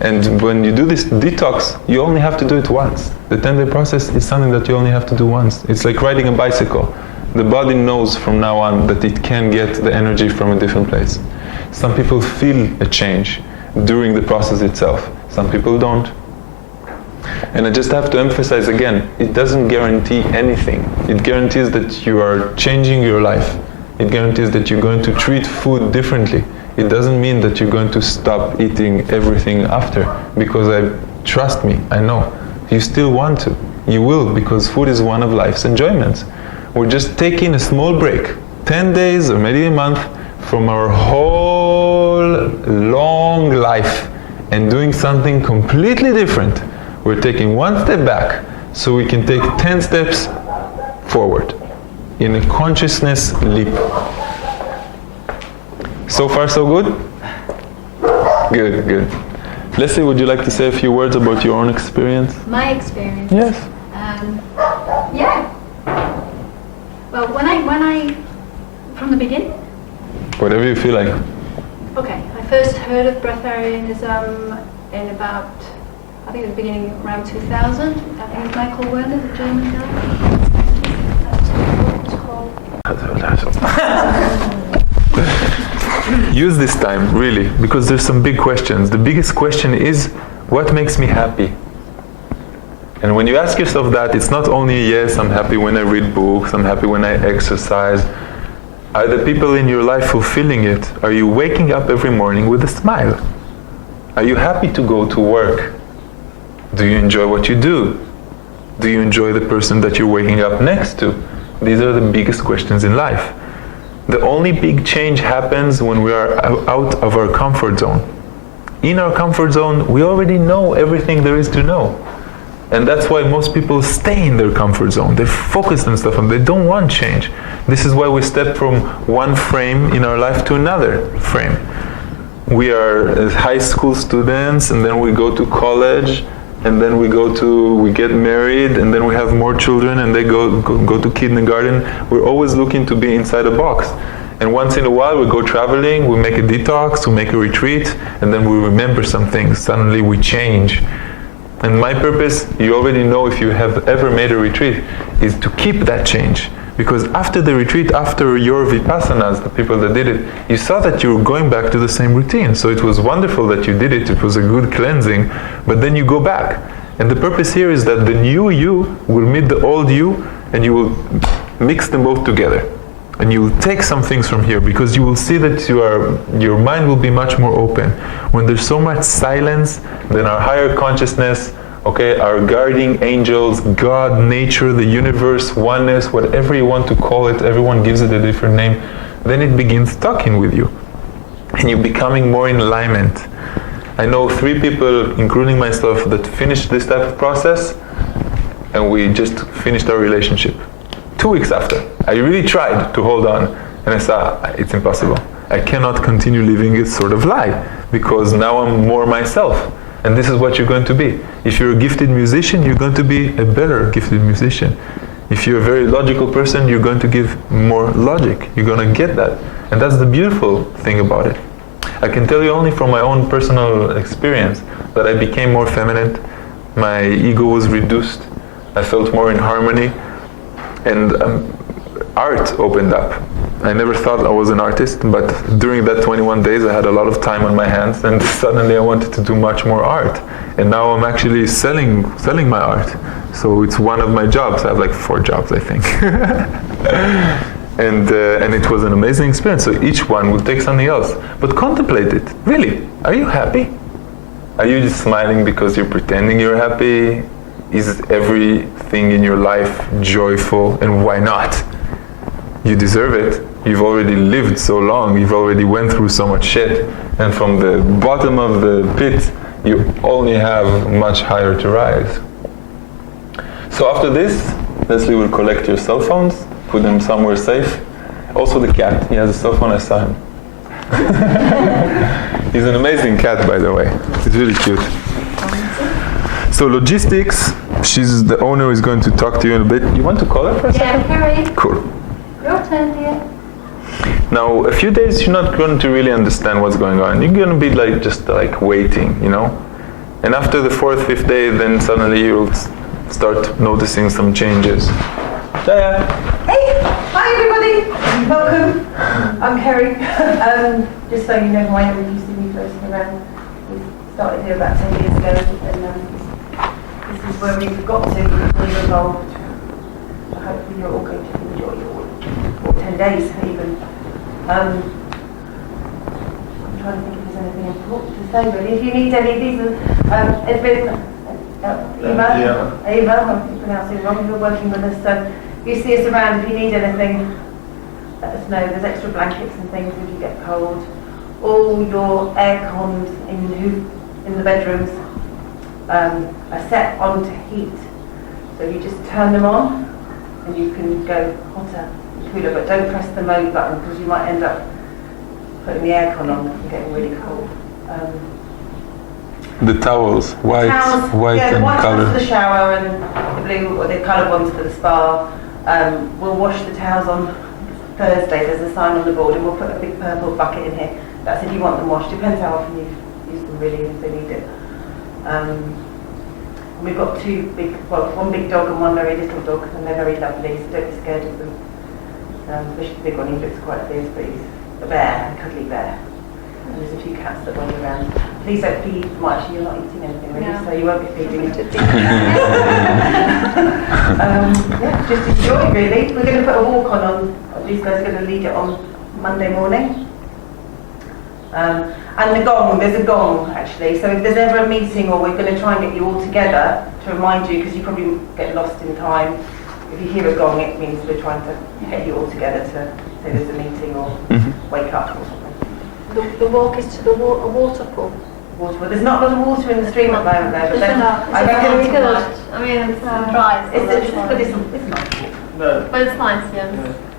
And when you do this detox, you only have to do it once. The 10-day process is something that you only have to do once. It's like riding a bicycle. The body knows from now on that it can get the energy from a different place. Some people feel a change during the process itself. Some people don't. And I just have to emphasize again, it doesn't guarantee anything. It guarantees that you are changing your life. It guarantees that you're going to treat food differently. It doesn't mean that you're going to stop eating everything after, because trust me, I know. You still want to. You will, because food is one of life's enjoyments. We're just taking a small break, 10 days or maybe a month, from our whole long life and doing something completely different. We're taking one step back so we can take 10 steps forward in a consciousness leap. So far, so good? Good, good. Leslie, would you like to say a few words about your own experience? My experience? Yes. Yeah. Well, when I, from the beginning? Whatever you feel like. Okay, I first heard of Breatharianism in about, I think it was beginning around 2000. I think it was Michael Werner, the German guy. That's what it's called. Use this time, really, because there's some big questions. The biggest question is, what makes me happy? And when you ask yourself that, it's not only, yes, I'm happy when I read books, I'm happy when I exercise. Are the people in your life fulfilling it? Are you waking up every morning with a smile? Are you happy to go to work? Do you enjoy what you do? Do you enjoy the person that you're waking up next to? These are the biggest questions in life. The only big change happens when we are out of our comfort zone. In our comfort zone, we already know everything there is to know. And that's why most people stay in their comfort zone. They're focused on stuff and they don't want change. This is why we step from one frame in our life to another frame. We are high school students, and then we go to college, and then we get married, and then we have more children, and they go to kindergarten. We're always looking to be inside a box. And once in a while we go traveling, we make a detox, we make a retreat, and then we remember some things. Suddenly we change. And my purpose, you already know if you have ever made a retreat, is to keep that change. Because after the retreat, after your vipassanas, the people that did it, you saw that you were going back to the same routine. So it was wonderful that you did it. It was a good cleansing. But then you go back. And the purpose here is that the new you will meet the old you, and you will mix them both together. And you will take some things from here, because you will see that your mind will be much more open. When there's so much silence, then our higher consciousness, okay, our guardian angels, God, nature, the universe, oneness, whatever you want to call it, everyone gives it a different name, then it begins talking with you. And you're becoming more in alignment. I know 3 people, including myself, that finished this type of process, and we just finished our relationship. 2 weeks after. I really tried to hold on, and I saw, it's impossible. I cannot continue living a sort of lie, because now I'm more myself. And this is what you're going to be. If you're a gifted musician, you're going to be a better gifted musician. If you're a very logical person, you're going to give more logic. You're going to get that. And that's the beautiful thing about it. I can tell you only from my own personal experience that I became more feminine. My ego was reduced. I felt more in harmony. And art opened up. I never thought I was an artist, but during that 21 days I had a lot of time on my hands, and suddenly I wanted to do much more art. And now I'm actually selling my art. So it's one of my jobs. I have like 4 jobs, I think. And it was an amazing experience. So each one will take something else. But contemplate it. Really, are you happy? Are you just smiling because you're pretending you're happy? Is everything in your life joyful? And why not? You deserve it. You've already lived so long. You've already went through so much shit. And from the bottom of the pit, you only have much higher to rise. So after this, Leslie will collect your cell phones, put them somewhere safe. Also the cat, he has a cell phone, I saw him. He's an amazing cat, by the way. He's really cute. So logistics, she's the owner, is going to talk to you in a bit. You want to call her for a second? Yeah, Carrie. Cool. Your turn, dear. Now, a few days you're not going to really understand what's going on. You're going to be like just like waiting, you know? And after the 4th, 5th day, then suddenly you'll start noticing some changes. Jaya. Hey, hi everybody. Welcome. I'm Kerry. Just so you know who I am, if you see me floating around, we started here about 10 years ago, and this is where we've got to. We've evolved. So hopefully you're all going to enjoy your 10 days even. I'm trying to think if there's anything important to say really. If you need any of these, it's been Eva, I'm pronouncing it wrong, you're working with us, so if you see us around, if you need anything, let us know. There's extra blankets and things if you get cold. All your air cons in the bedrooms are set on to heat, so you just turn them on and you can go hotter and cooler, but don't press the mode button because you might end up putting the aircon on and getting really cold. The towels, white, white yeah, the and white color. ones for the shower and the blue or the coloured ones for the spa. We'll wash the towels on Thursday. There's a sign on the board, and we'll put a big purple bucket in here. That's if you want them washed. Depends how often you use them, really, if they need it. And we've got one big dog and one very little dog, and they're very lovely. So don't be scared of them. Especially the big one, he looks quite fierce, but he's a bear, a cuddly bear. And there's a few cats that run around. Please don't feed much. You're not eating anything, really, so you won't be feeding it. Yeah, just enjoy, really. We're going to put a walk on. These guys are going to lead it on Monday morning. And the gong, there's a gong, actually. So if there's ever a meeting, or we're going to try and get you all together to remind you, because you probably get lost in time. If you hear a gong, it means we're trying to get you all together to say there's a meeting or wake up or something. The walk is to a waterfall. Well, there's not a lot of water in the stream at the moment there, but then I It's reckon very it's good. nice. I mean, it's dry. But it's nice. But it's nice, yes.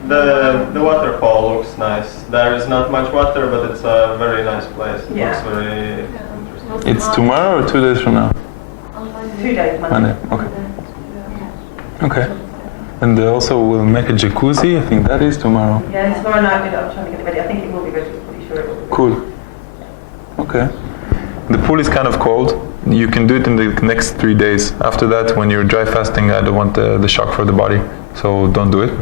The waterfall looks nice. There is not much water, but it's a very nice place. It Yeah. looks very interesting. It's tomorrow or 2 days from now? 2 days, Monday. Okay. Okay. And they also will make a jacuzzi. I think that is tomorrow. Yeah, tomorrow night I'm trying to get it ready. I think it will be ready. I'm pretty sure it will be ready. Cool. Okay. The pool is kind of cold. You can do it in the next 3 days. After that, when you're dry fasting, I don't want the shock for the body, so don't do it.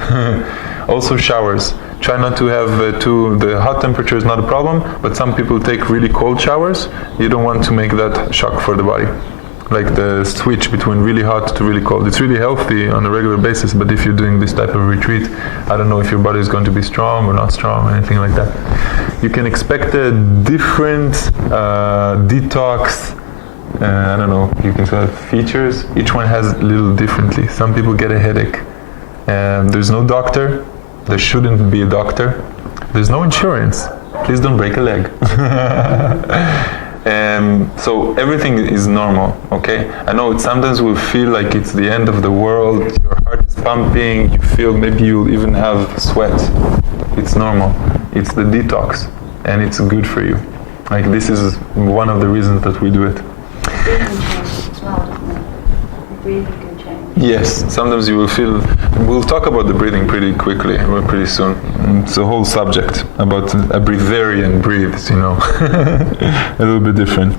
Also showers. Try not to have the hot temperature is not a problem, but some people take really cold showers. You don't want to make that shock for the body. Like the switch between really hot to really cold. It's really healthy on a regular basis, but if you're doing this type of retreat, I don't know if your body is going to be strong or not strong or anything like that. You can expect a different detox, I don't know, you can say features. Each one has a little differently. Some people get a headache. There's no doctor. There shouldn't be a doctor. There's no insurance. Please don't break a leg. So everything is normal, okay? I know sometimes we feel like it's the end of the world, your heart is pumping, you feel maybe you'll even have sweat. It's normal. It's the detox, and it's good for you. Like this is one of the reasons that we do it. Breathing changes as well, doesn't it? Breathing can change. Yes, sometimes you will feel, we'll talk about the breathing pretty quickly, pretty soon. It's a whole subject about a breatharian breathes, you know, a little bit different.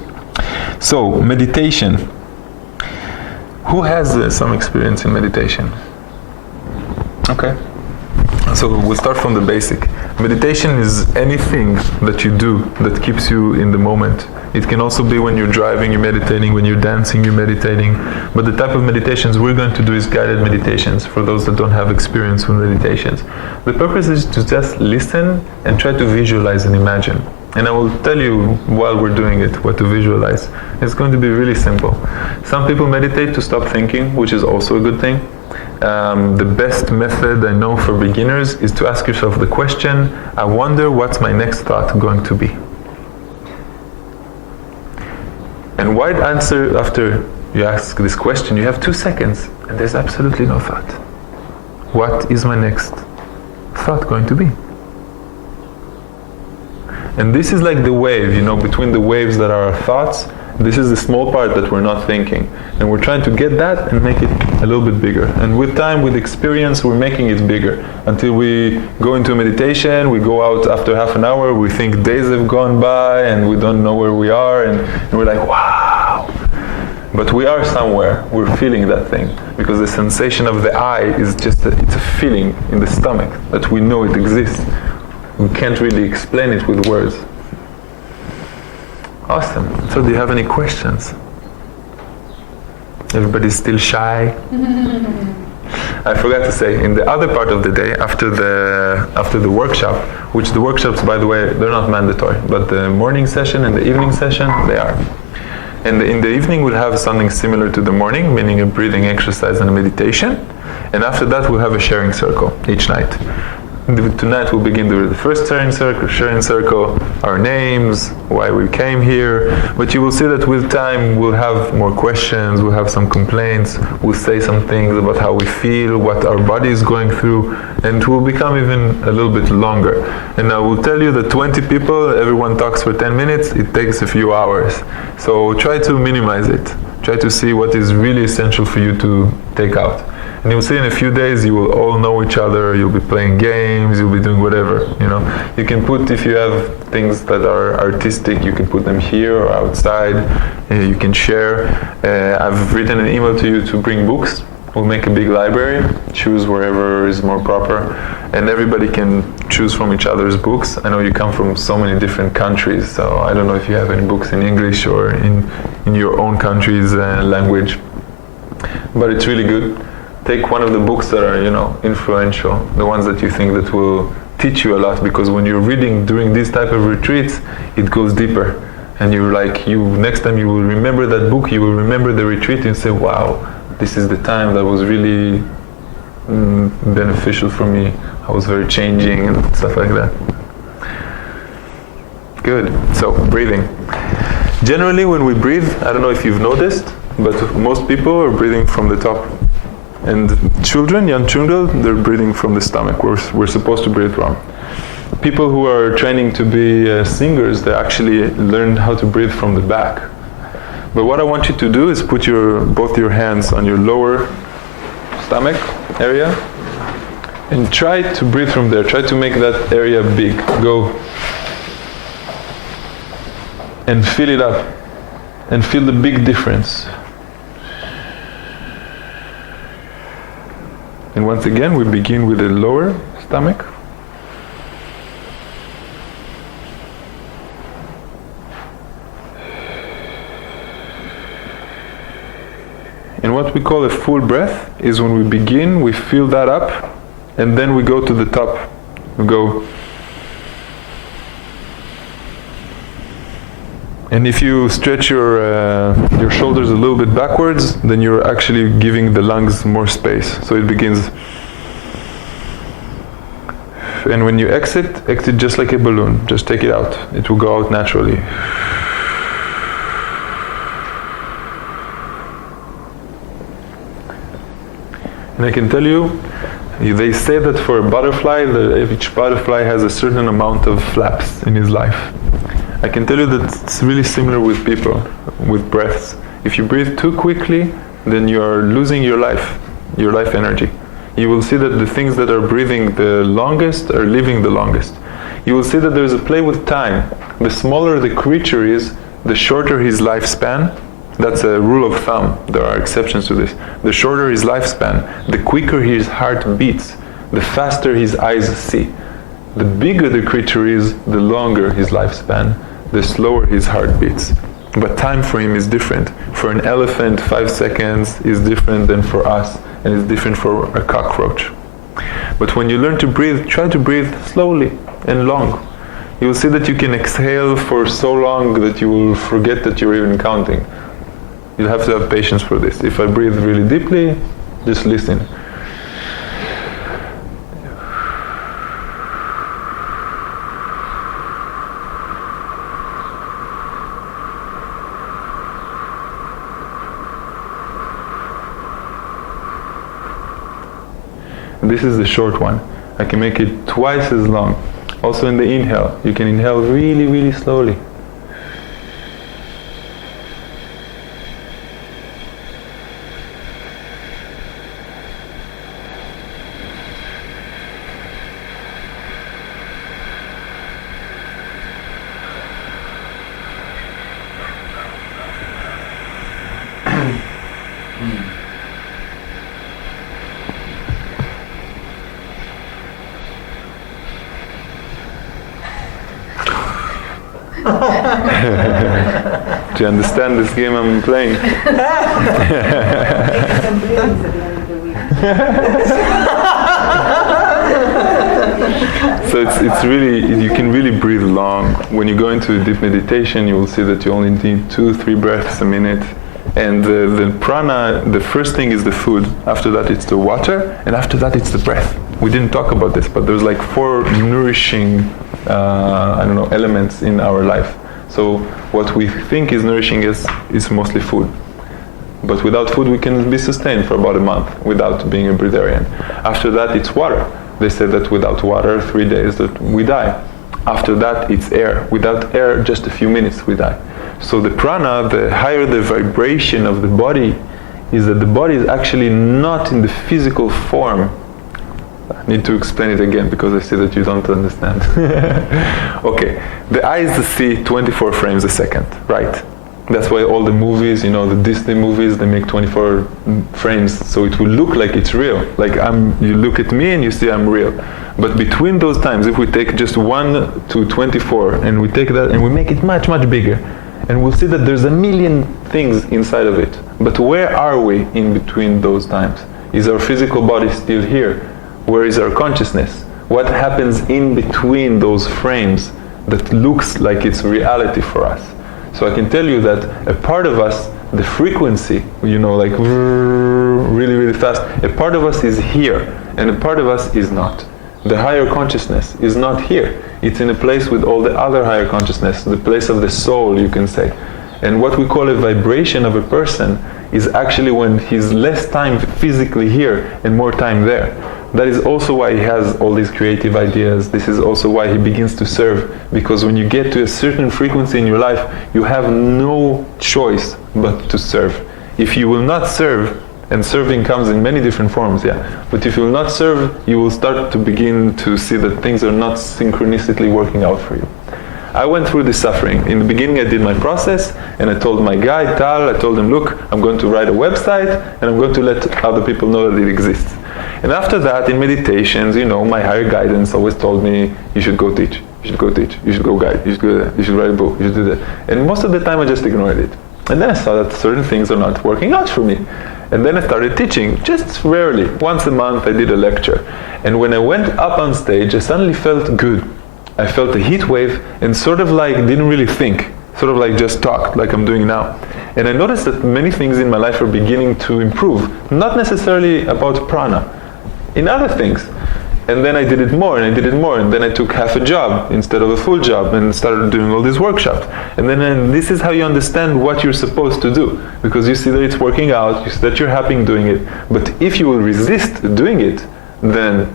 So, meditation. Who has some experience in meditation? Okay. So we'll start from the basic. Meditation is anything that you do that keeps you in the moment. It can also be when you're driving, you're meditating, when you're dancing, you're meditating. But the type of meditations we're going to do is guided meditations for those that don't have experience with meditations. The purpose is to just listen and try to visualize and imagine. And I will tell you while we're doing it what to visualize. It's going to be really simple. Some people meditate to stop thinking, which is also a good thing. The best method I know for beginners is to ask yourself the question, I wonder what's my next thought going to be. right answer after you ask this question, you have 2 seconds, and there's absolutely no thought. What is my next thought going to be? And this is like the wave, between the waves that are our thoughts, this is the small part that we're not thinking. And we're trying to get that and make it a little bit bigger. And with time, with experience, we're making it bigger. Until we go into meditation, we go out after half an hour, we think days have gone by and we don't know where we are, and we're like, wow. But we are somewhere, we're feeling that thing. Because the sensation of the eye is just, it's a feeling in the stomach that we know it exists. We can't really explain it with words. Awesome. So do you have any questions? Everybody's still shy? I forgot to say, in the other part of the day, after the workshop, which the workshops, by the way, they're not mandatory, but the morning session and the evening session, they are. And in the evening we'll have something similar to the morning, meaning a breathing exercise and a meditation. And after that we'll have a sharing circle each night. Tonight we'll begin with the first sharing circle, our names, why we came here. But you will see that with time we'll have more questions, we'll have some complaints, we'll say some things about how we feel, what our body is going through, and it will become even a little bit longer. And I will tell you that 20 people, everyone talks for 10 minutes, it takes a few hours. So try to minimize it. Try to see what is really essential for you to take out. And you'll see in a few days you will all know each other, you'll be playing games, you'll be doing whatever, You can put, if you have things that are artistic, you can put them here or outside, you can share. I've written an email to you to bring books. We'll make a big library, choose wherever is more proper, and everybody can choose from each other's books. I know you come from so many different countries, so I don't know if you have any books in English or in your own country's language, but it's really good. Take one of the books that are, influential, the ones that you think that will teach you a lot, because when you're reading during these type of retreats, it goes deeper. And you're like, next time you will remember that book, you will remember the retreat and say, wow, this is the time that was really beneficial for me. I was very changing and stuff like that. Good. So, breathing. Generally, when we breathe, I don't know if you've noticed, but most people are breathing from the top. And children, young children, they're breathing from the stomach. We're supposed to breathe from. People who are training to be singers, they actually learn how to breathe from the back. But what I want you to do is put both your hands on your lower stomach area and try to breathe from there. Try to make that area big. Go and fill it up and feel the big difference. And once again, we begin with the lower stomach. And what we call a full breath is when we begin, we fill that up, and then we go to the top. We go. And if you stretch your shoulders a little bit backwards, then you're actually giving the lungs more space. So it begins. And when you exit just like a balloon. Just take it out. It will go out naturally. And I can tell you, they say that for a butterfly, each butterfly has a certain amount of flaps in his life. I can tell you that it's really similar with people, with breaths. If you breathe too quickly, then you are losing your life energy. You will see that the things that are breathing the longest are living the longest. You will see that there's a play with time. The smaller the creature is, the shorter his lifespan. That's a rule of thumb. There are exceptions to this. The shorter his lifespan, the quicker his heart beats, the faster his eyes see. The bigger the creature is, the longer his lifespan, the slower his heart beats. But time for him is different. For an elephant, 5 seconds is different than for us, and it's different for a cockroach. But when you learn to breathe, try to breathe slowly and long. You will see that you can exhale for so long that you will forget that you're even counting. You'll have to have patience for this. If I breathe really deeply, just listen. This is the short one. I can make it twice as long. Also in the inhale, you can inhale really, really slowly. Do you understand this game I'm playing? So it's really, you can really breathe long. When you go into a deep meditation, you will see that you only need 2-3 breaths a minute. And the prana, the first thing is the food. After that it's the water, and after that it's the breath. We didn't talk about this, but there's like 4 nourishing elements in our life. So what we think is nourishing is mostly food. But without food we can be sustained for about a month without being a breatharian. After that it's water. They say that without water 3 days that we die. After that it's air. Without air just a few minutes we die. So the prana, the higher the vibration of the body, is that the body is actually not in the physical form. I need to explain it again because I see that you don't understand. Okay, the eyes see 24 frames a second, right? That's why all the movies, the Disney movies, they make 24 frames, so it will look like it's real. Like you look at me and you see I'm real. But between those times, if we take just 1 to 24 and we take that and we make it much, much bigger, and we'll see that there's a million things inside of it. But where are we in between those times? Is our physical body still here? Where is our consciousness? What happens in between those frames that looks like it's reality for us? So I can tell you that a part of us, the frequency, like really, really fast, a part of us is here, and a part of us is not. The higher consciousness is not here. It's in a place with all the other higher consciousness, the place of the soul, you can say. And what we call a vibration of a person is actually when he's less time physically here and more time there. That is also why he has all these creative ideas. This is also why he begins to serve. Because when you get to a certain frequency in your life, you have no choice but to serve. If you will not serve, and serving comes in many different forms, but if you will not serve, you will start to begin to see that things are not synchronistically working out for you. I went through this suffering. In the beginning I did my process, and I told my guide, Tal, I told him, look, I'm going to write a website, and I'm going to let other people know that it exists. And after that, in meditations, my higher guidance always told me, you should go teach, you should go teach, you should go guide, you should go there, you should write a book, you should do that. And most of the time I just ignored it. And then I saw that certain things are not working out for me. And then I started teaching, just rarely. Once a month I did a lecture. And when I went up on stage, I suddenly felt good. I felt a heat wave and sort of like didn't really think. Sort of like just talked, like I'm doing now. And I noticed that many things in my life are beginning to improve. Not necessarily about prana, in other things. And then I did it more, and I did it more, and then I took half a job instead of a full job and started doing all these workshops. And then this is how you understand what you're supposed to do, because you see that it's working out, you see that you're happy doing it. But if you will resist doing it, then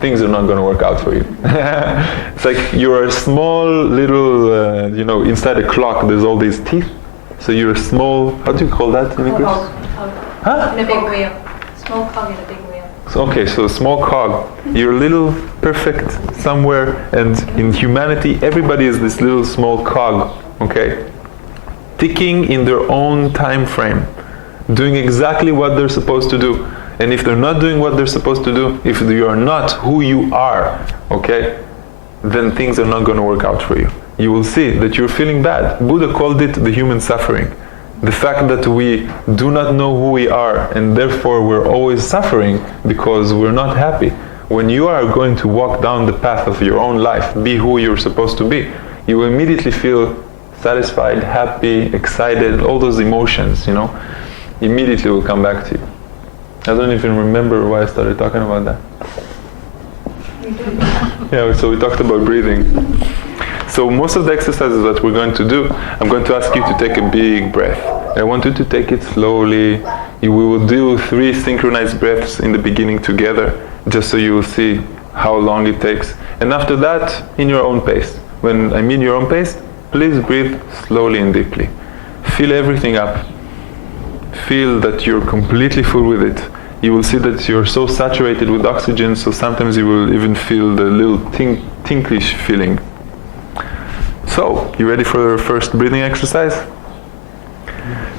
things are not going to work out for you. It's like you're a small little, inside a clock there's all these teeth. So you're a small, how do you call that in English? In a big wheel. Small cog in a big wheel. Okay, so small cog. You're a little perfect somewhere, and in humanity, everybody is this little small cog, okay? Ticking in their own time frame, doing exactly what they're supposed to do. And if they're not doing what they're supposed to do, if you are not who you are, okay, then things are not going to work out for you. You will see that you're feeling bad. Buddha called it the human suffering. The fact that we do not know who we are, and therefore we're always suffering because we're not happy. When you are going to walk down the path of your own life, be who you're supposed to be, you will immediately feel satisfied, happy, excited, all those emotions, immediately will come back to you. I don't even remember why I started talking about that. Yeah, so we talked about breathing. So most of the exercises that we're going to do, I'm going to ask you to take a big breath. I want you to take it slowly. We will do 3 synchronized breaths in the beginning together, just so you will see how long it takes. And after that, in your own pace. When I mean your own pace, please breathe slowly and deeply. Fill everything up. Feel that you're completely full with it. You will see that you're so saturated with oxygen, so sometimes you will even feel the little tinklish feeling. So, you ready for your first breathing exercise?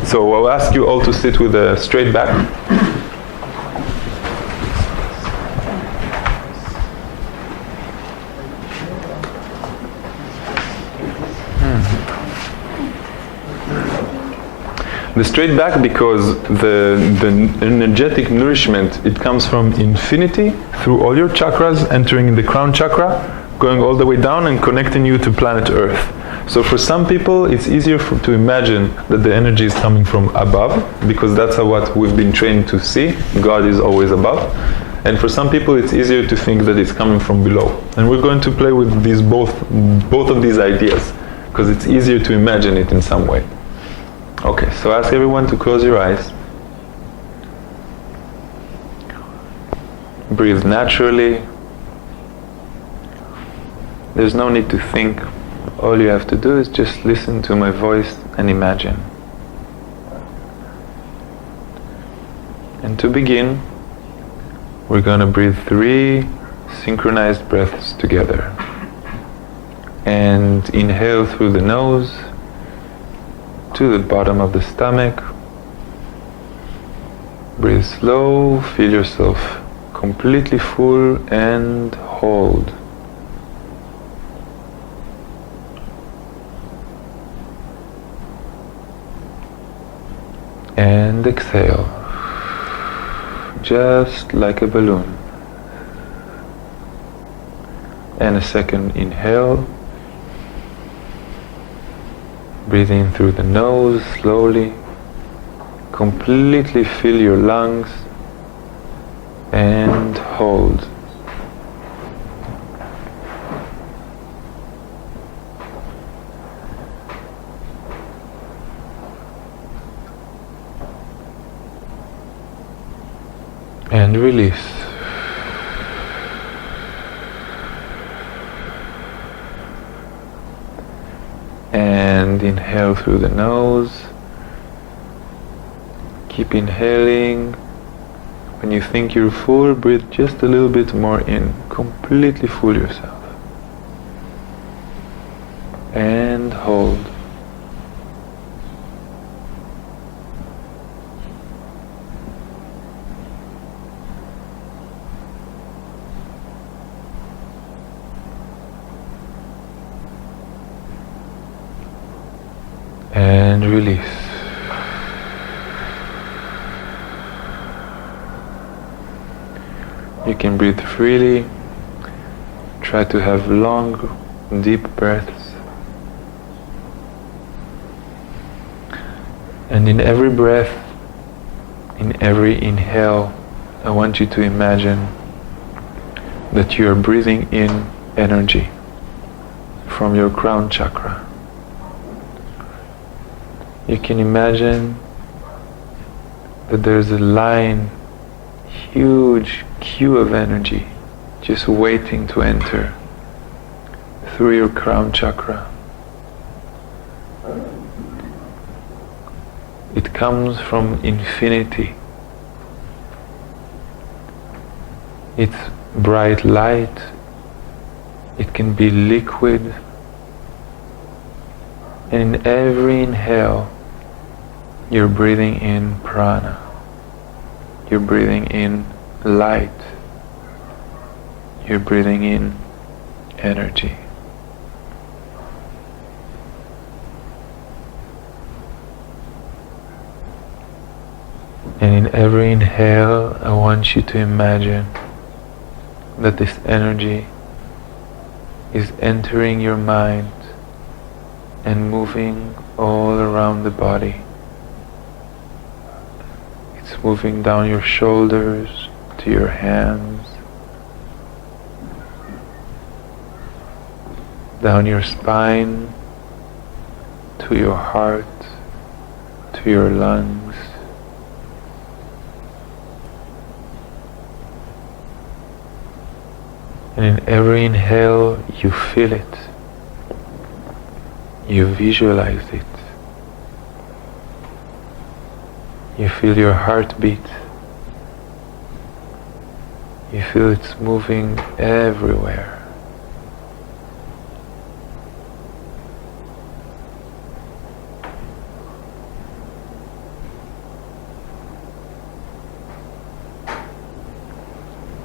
So I'll ask you all to sit with a straight back. The straight back because the energetic nourishment, it comes from infinity through all your chakras, entering in the crown chakra, going all the way down and connecting you to planet Earth. So for some people, it's easier to imagine that the energy is coming from above, because that's what we've been trained to see. God is always above. And for some people, it's easier to think that it's coming from below. And we're going to play with these both of these ideas, because it's easier to imagine it in some way. Okay, so ask everyone to close your eyes. Breathe naturally. There's no need to think. All you have to do is just listen to my voice and imagine. And to begin, we're going to breathe 3 synchronized breaths together. And inhale through the nose to the bottom of the stomach. Breathe slow, feel yourself completely full and hold. And exhale, just like a balloon. And a second inhale. Breathe in through the nose slowly. Completely fill your lungs and hold. And release. And inhale through the nose. Keep inhaling. When you think you're full, breathe just a little bit more in. Completely full yourself. And hold. And release. You can breathe freely. Try to have long, deep breaths. And in every breath, in every inhale, I want you to imagine that you are breathing in energy from your crown chakra. You can imagine that there's a line, huge queue of energy just waiting to enter through your crown chakra. It comes from infinity. It's bright light. It can be liquid. And in every inhale, you're breathing in prana. You're breathing in light. You're breathing in energy. And in every inhale, I want you to imagine that this energy is entering your mind and moving all around the body. It's moving down your shoulders to your hands, down your spine to your heart, to your lungs. And in every inhale, you feel it. You visualize it. You feel your heartbeat. You feel it's moving everywhere.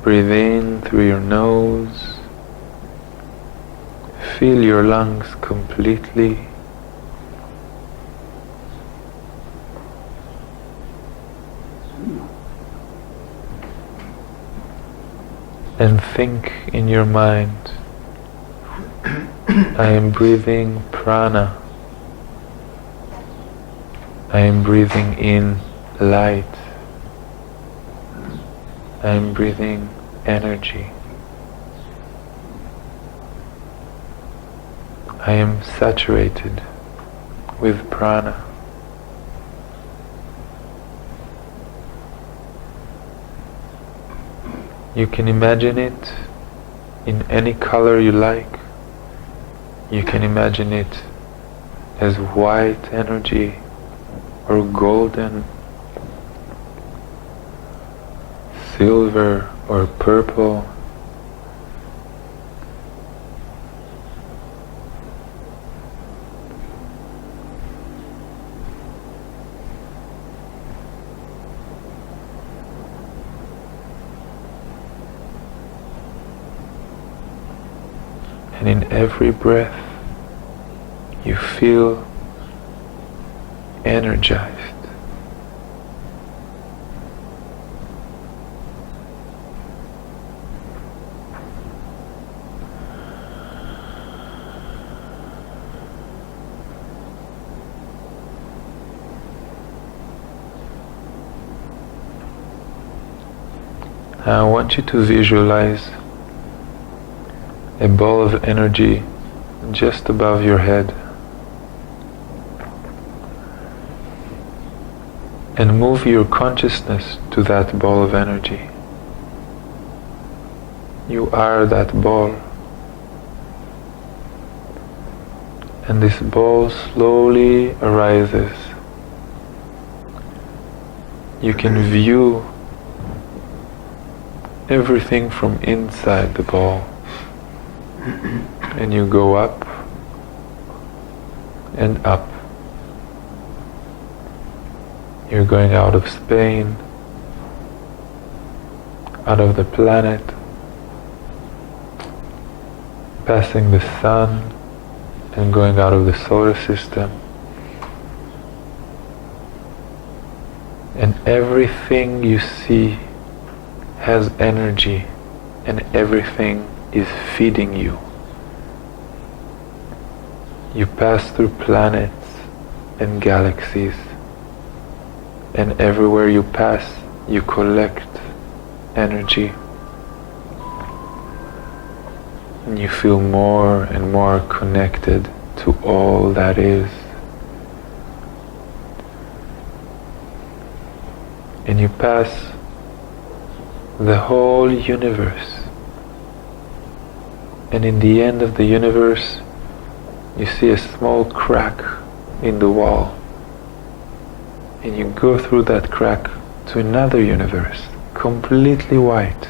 Breathe in through your nose. Fill your lungs completely. And think in your mind, I am breathing prana. I am breathing in light. I am breathing energy. I am saturated with prana. You can imagine it in any color you like. You can imagine it as white energy or golden, silver or purple. And in every breath, you feel energized. Now I want you to visualize a ball of energy just above your head, and move your consciousness to that ball of energy. You are that ball, and this ball slowly arises. You can view everything from inside the ball. And you go up and up. You're going out of Spain, out of the planet, passing the sun and going out of the solar system. And everything you see has energy, and everything is feeding you. You pass through planets and galaxies, and everywhere you pass, you collect energy. And you feel more and more connected to all that is. And you pass the whole universe. And in the end of the universe, you see a small crack in the wall. And you go through that crack to another universe, completely white.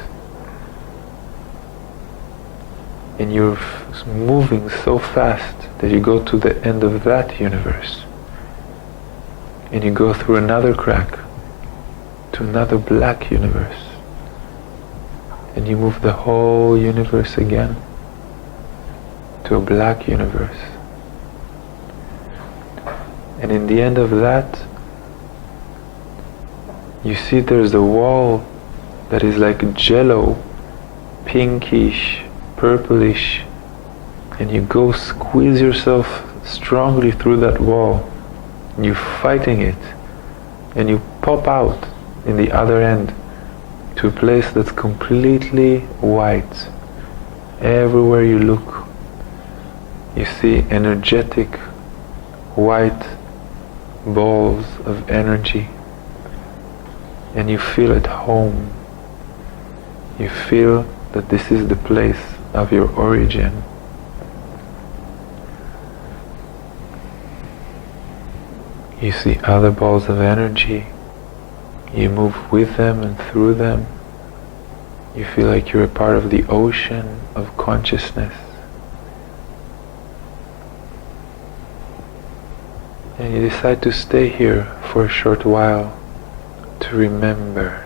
And you're moving so fast that you go to the end of that universe. And you go through another crack to another black universe. And you move the whole universe again to a black universe. And in the end of that, you see there's a wall that is like jello, pinkish, purplish, and you go squeeze yourself strongly through that wall, and you're fighting it, and you pop out in the other end to a place that's completely white. Everywhere you look, you see energetic white balls of energy, and you feel at home. You feel that this is the place of your origin. You see other balls of energy. You move with them and through them. You feel like you're a part of the ocean of consciousness. And you decide to stay here for a short while to remember.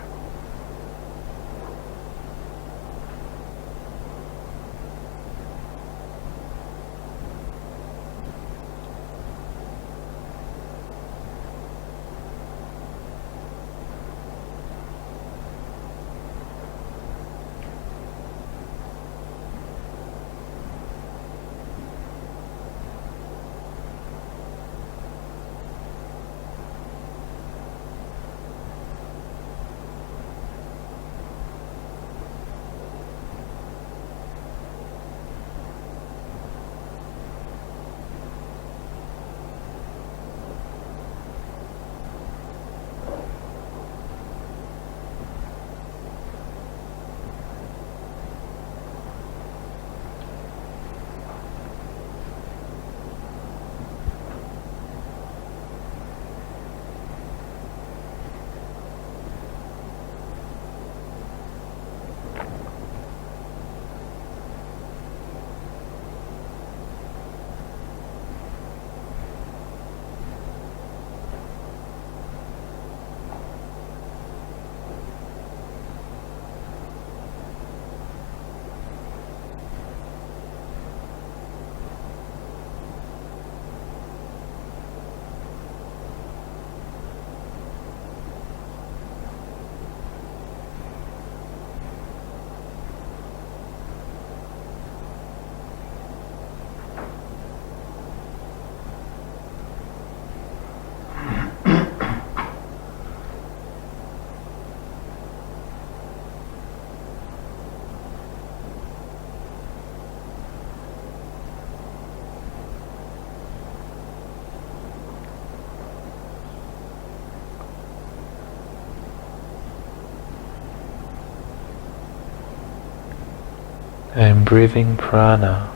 I am breathing prana.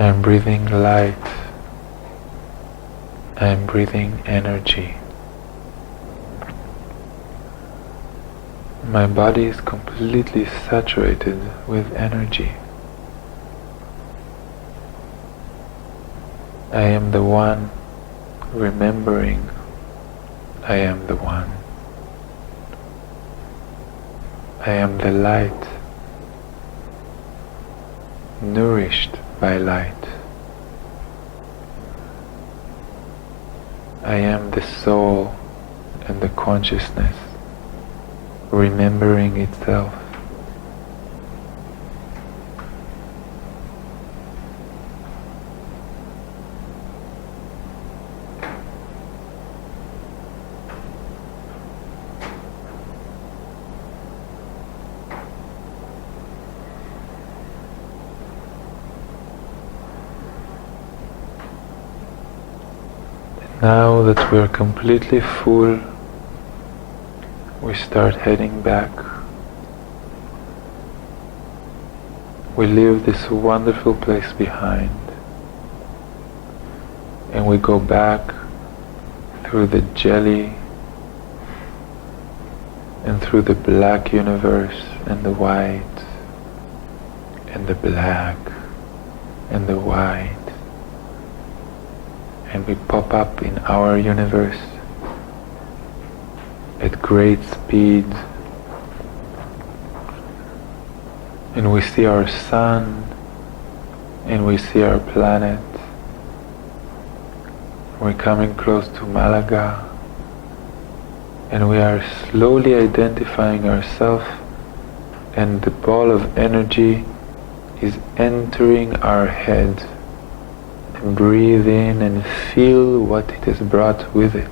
I am breathing light. I am breathing energy. My body is completely saturated with energy. I am the one remembering I am the one. I am the light, nourished by light. I am the soul and the consciousness remembering itself. Now that we're completely full, we start heading back. We leave this wonderful place behind, and we go back through the jelly and through the black universe and the white and the black and the white. And we pop up in our universe at great speed, and we see our sun and we see our planet. We're coming close to Malaga, and we are slowly identifying ourselves, and the ball of energy is entering our head. Breathe in and feel what it has brought with it.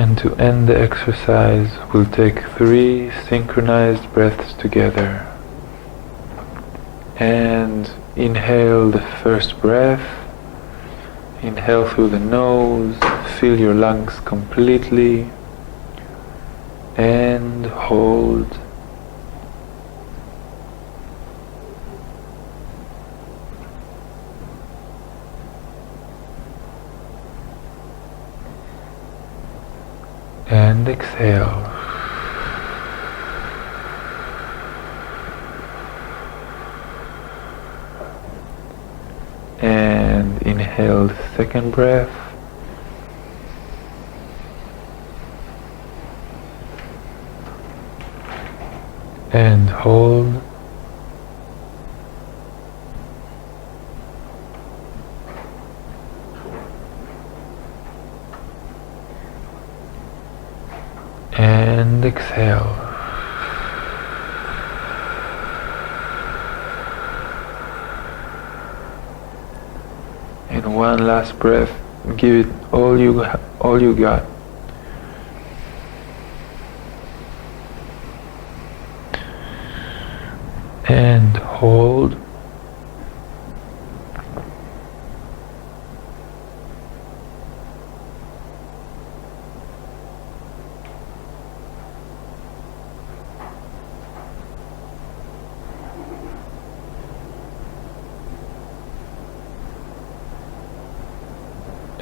And to end the exercise, we'll take 3 synchronized breaths together. And inhale the first breath. Inhale through the nose, fill your lungs completely, and hold. And exhale. And inhale the second breath. And hold. And exhale. And one last breath. Give it all you got. And hold.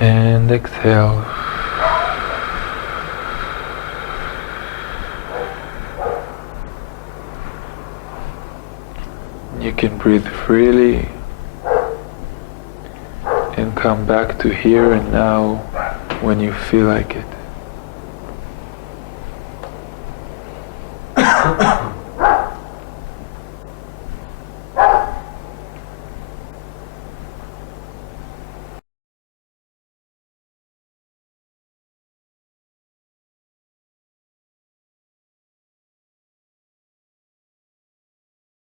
And exhale. You can breathe freely and come back to here and now when you feel like it.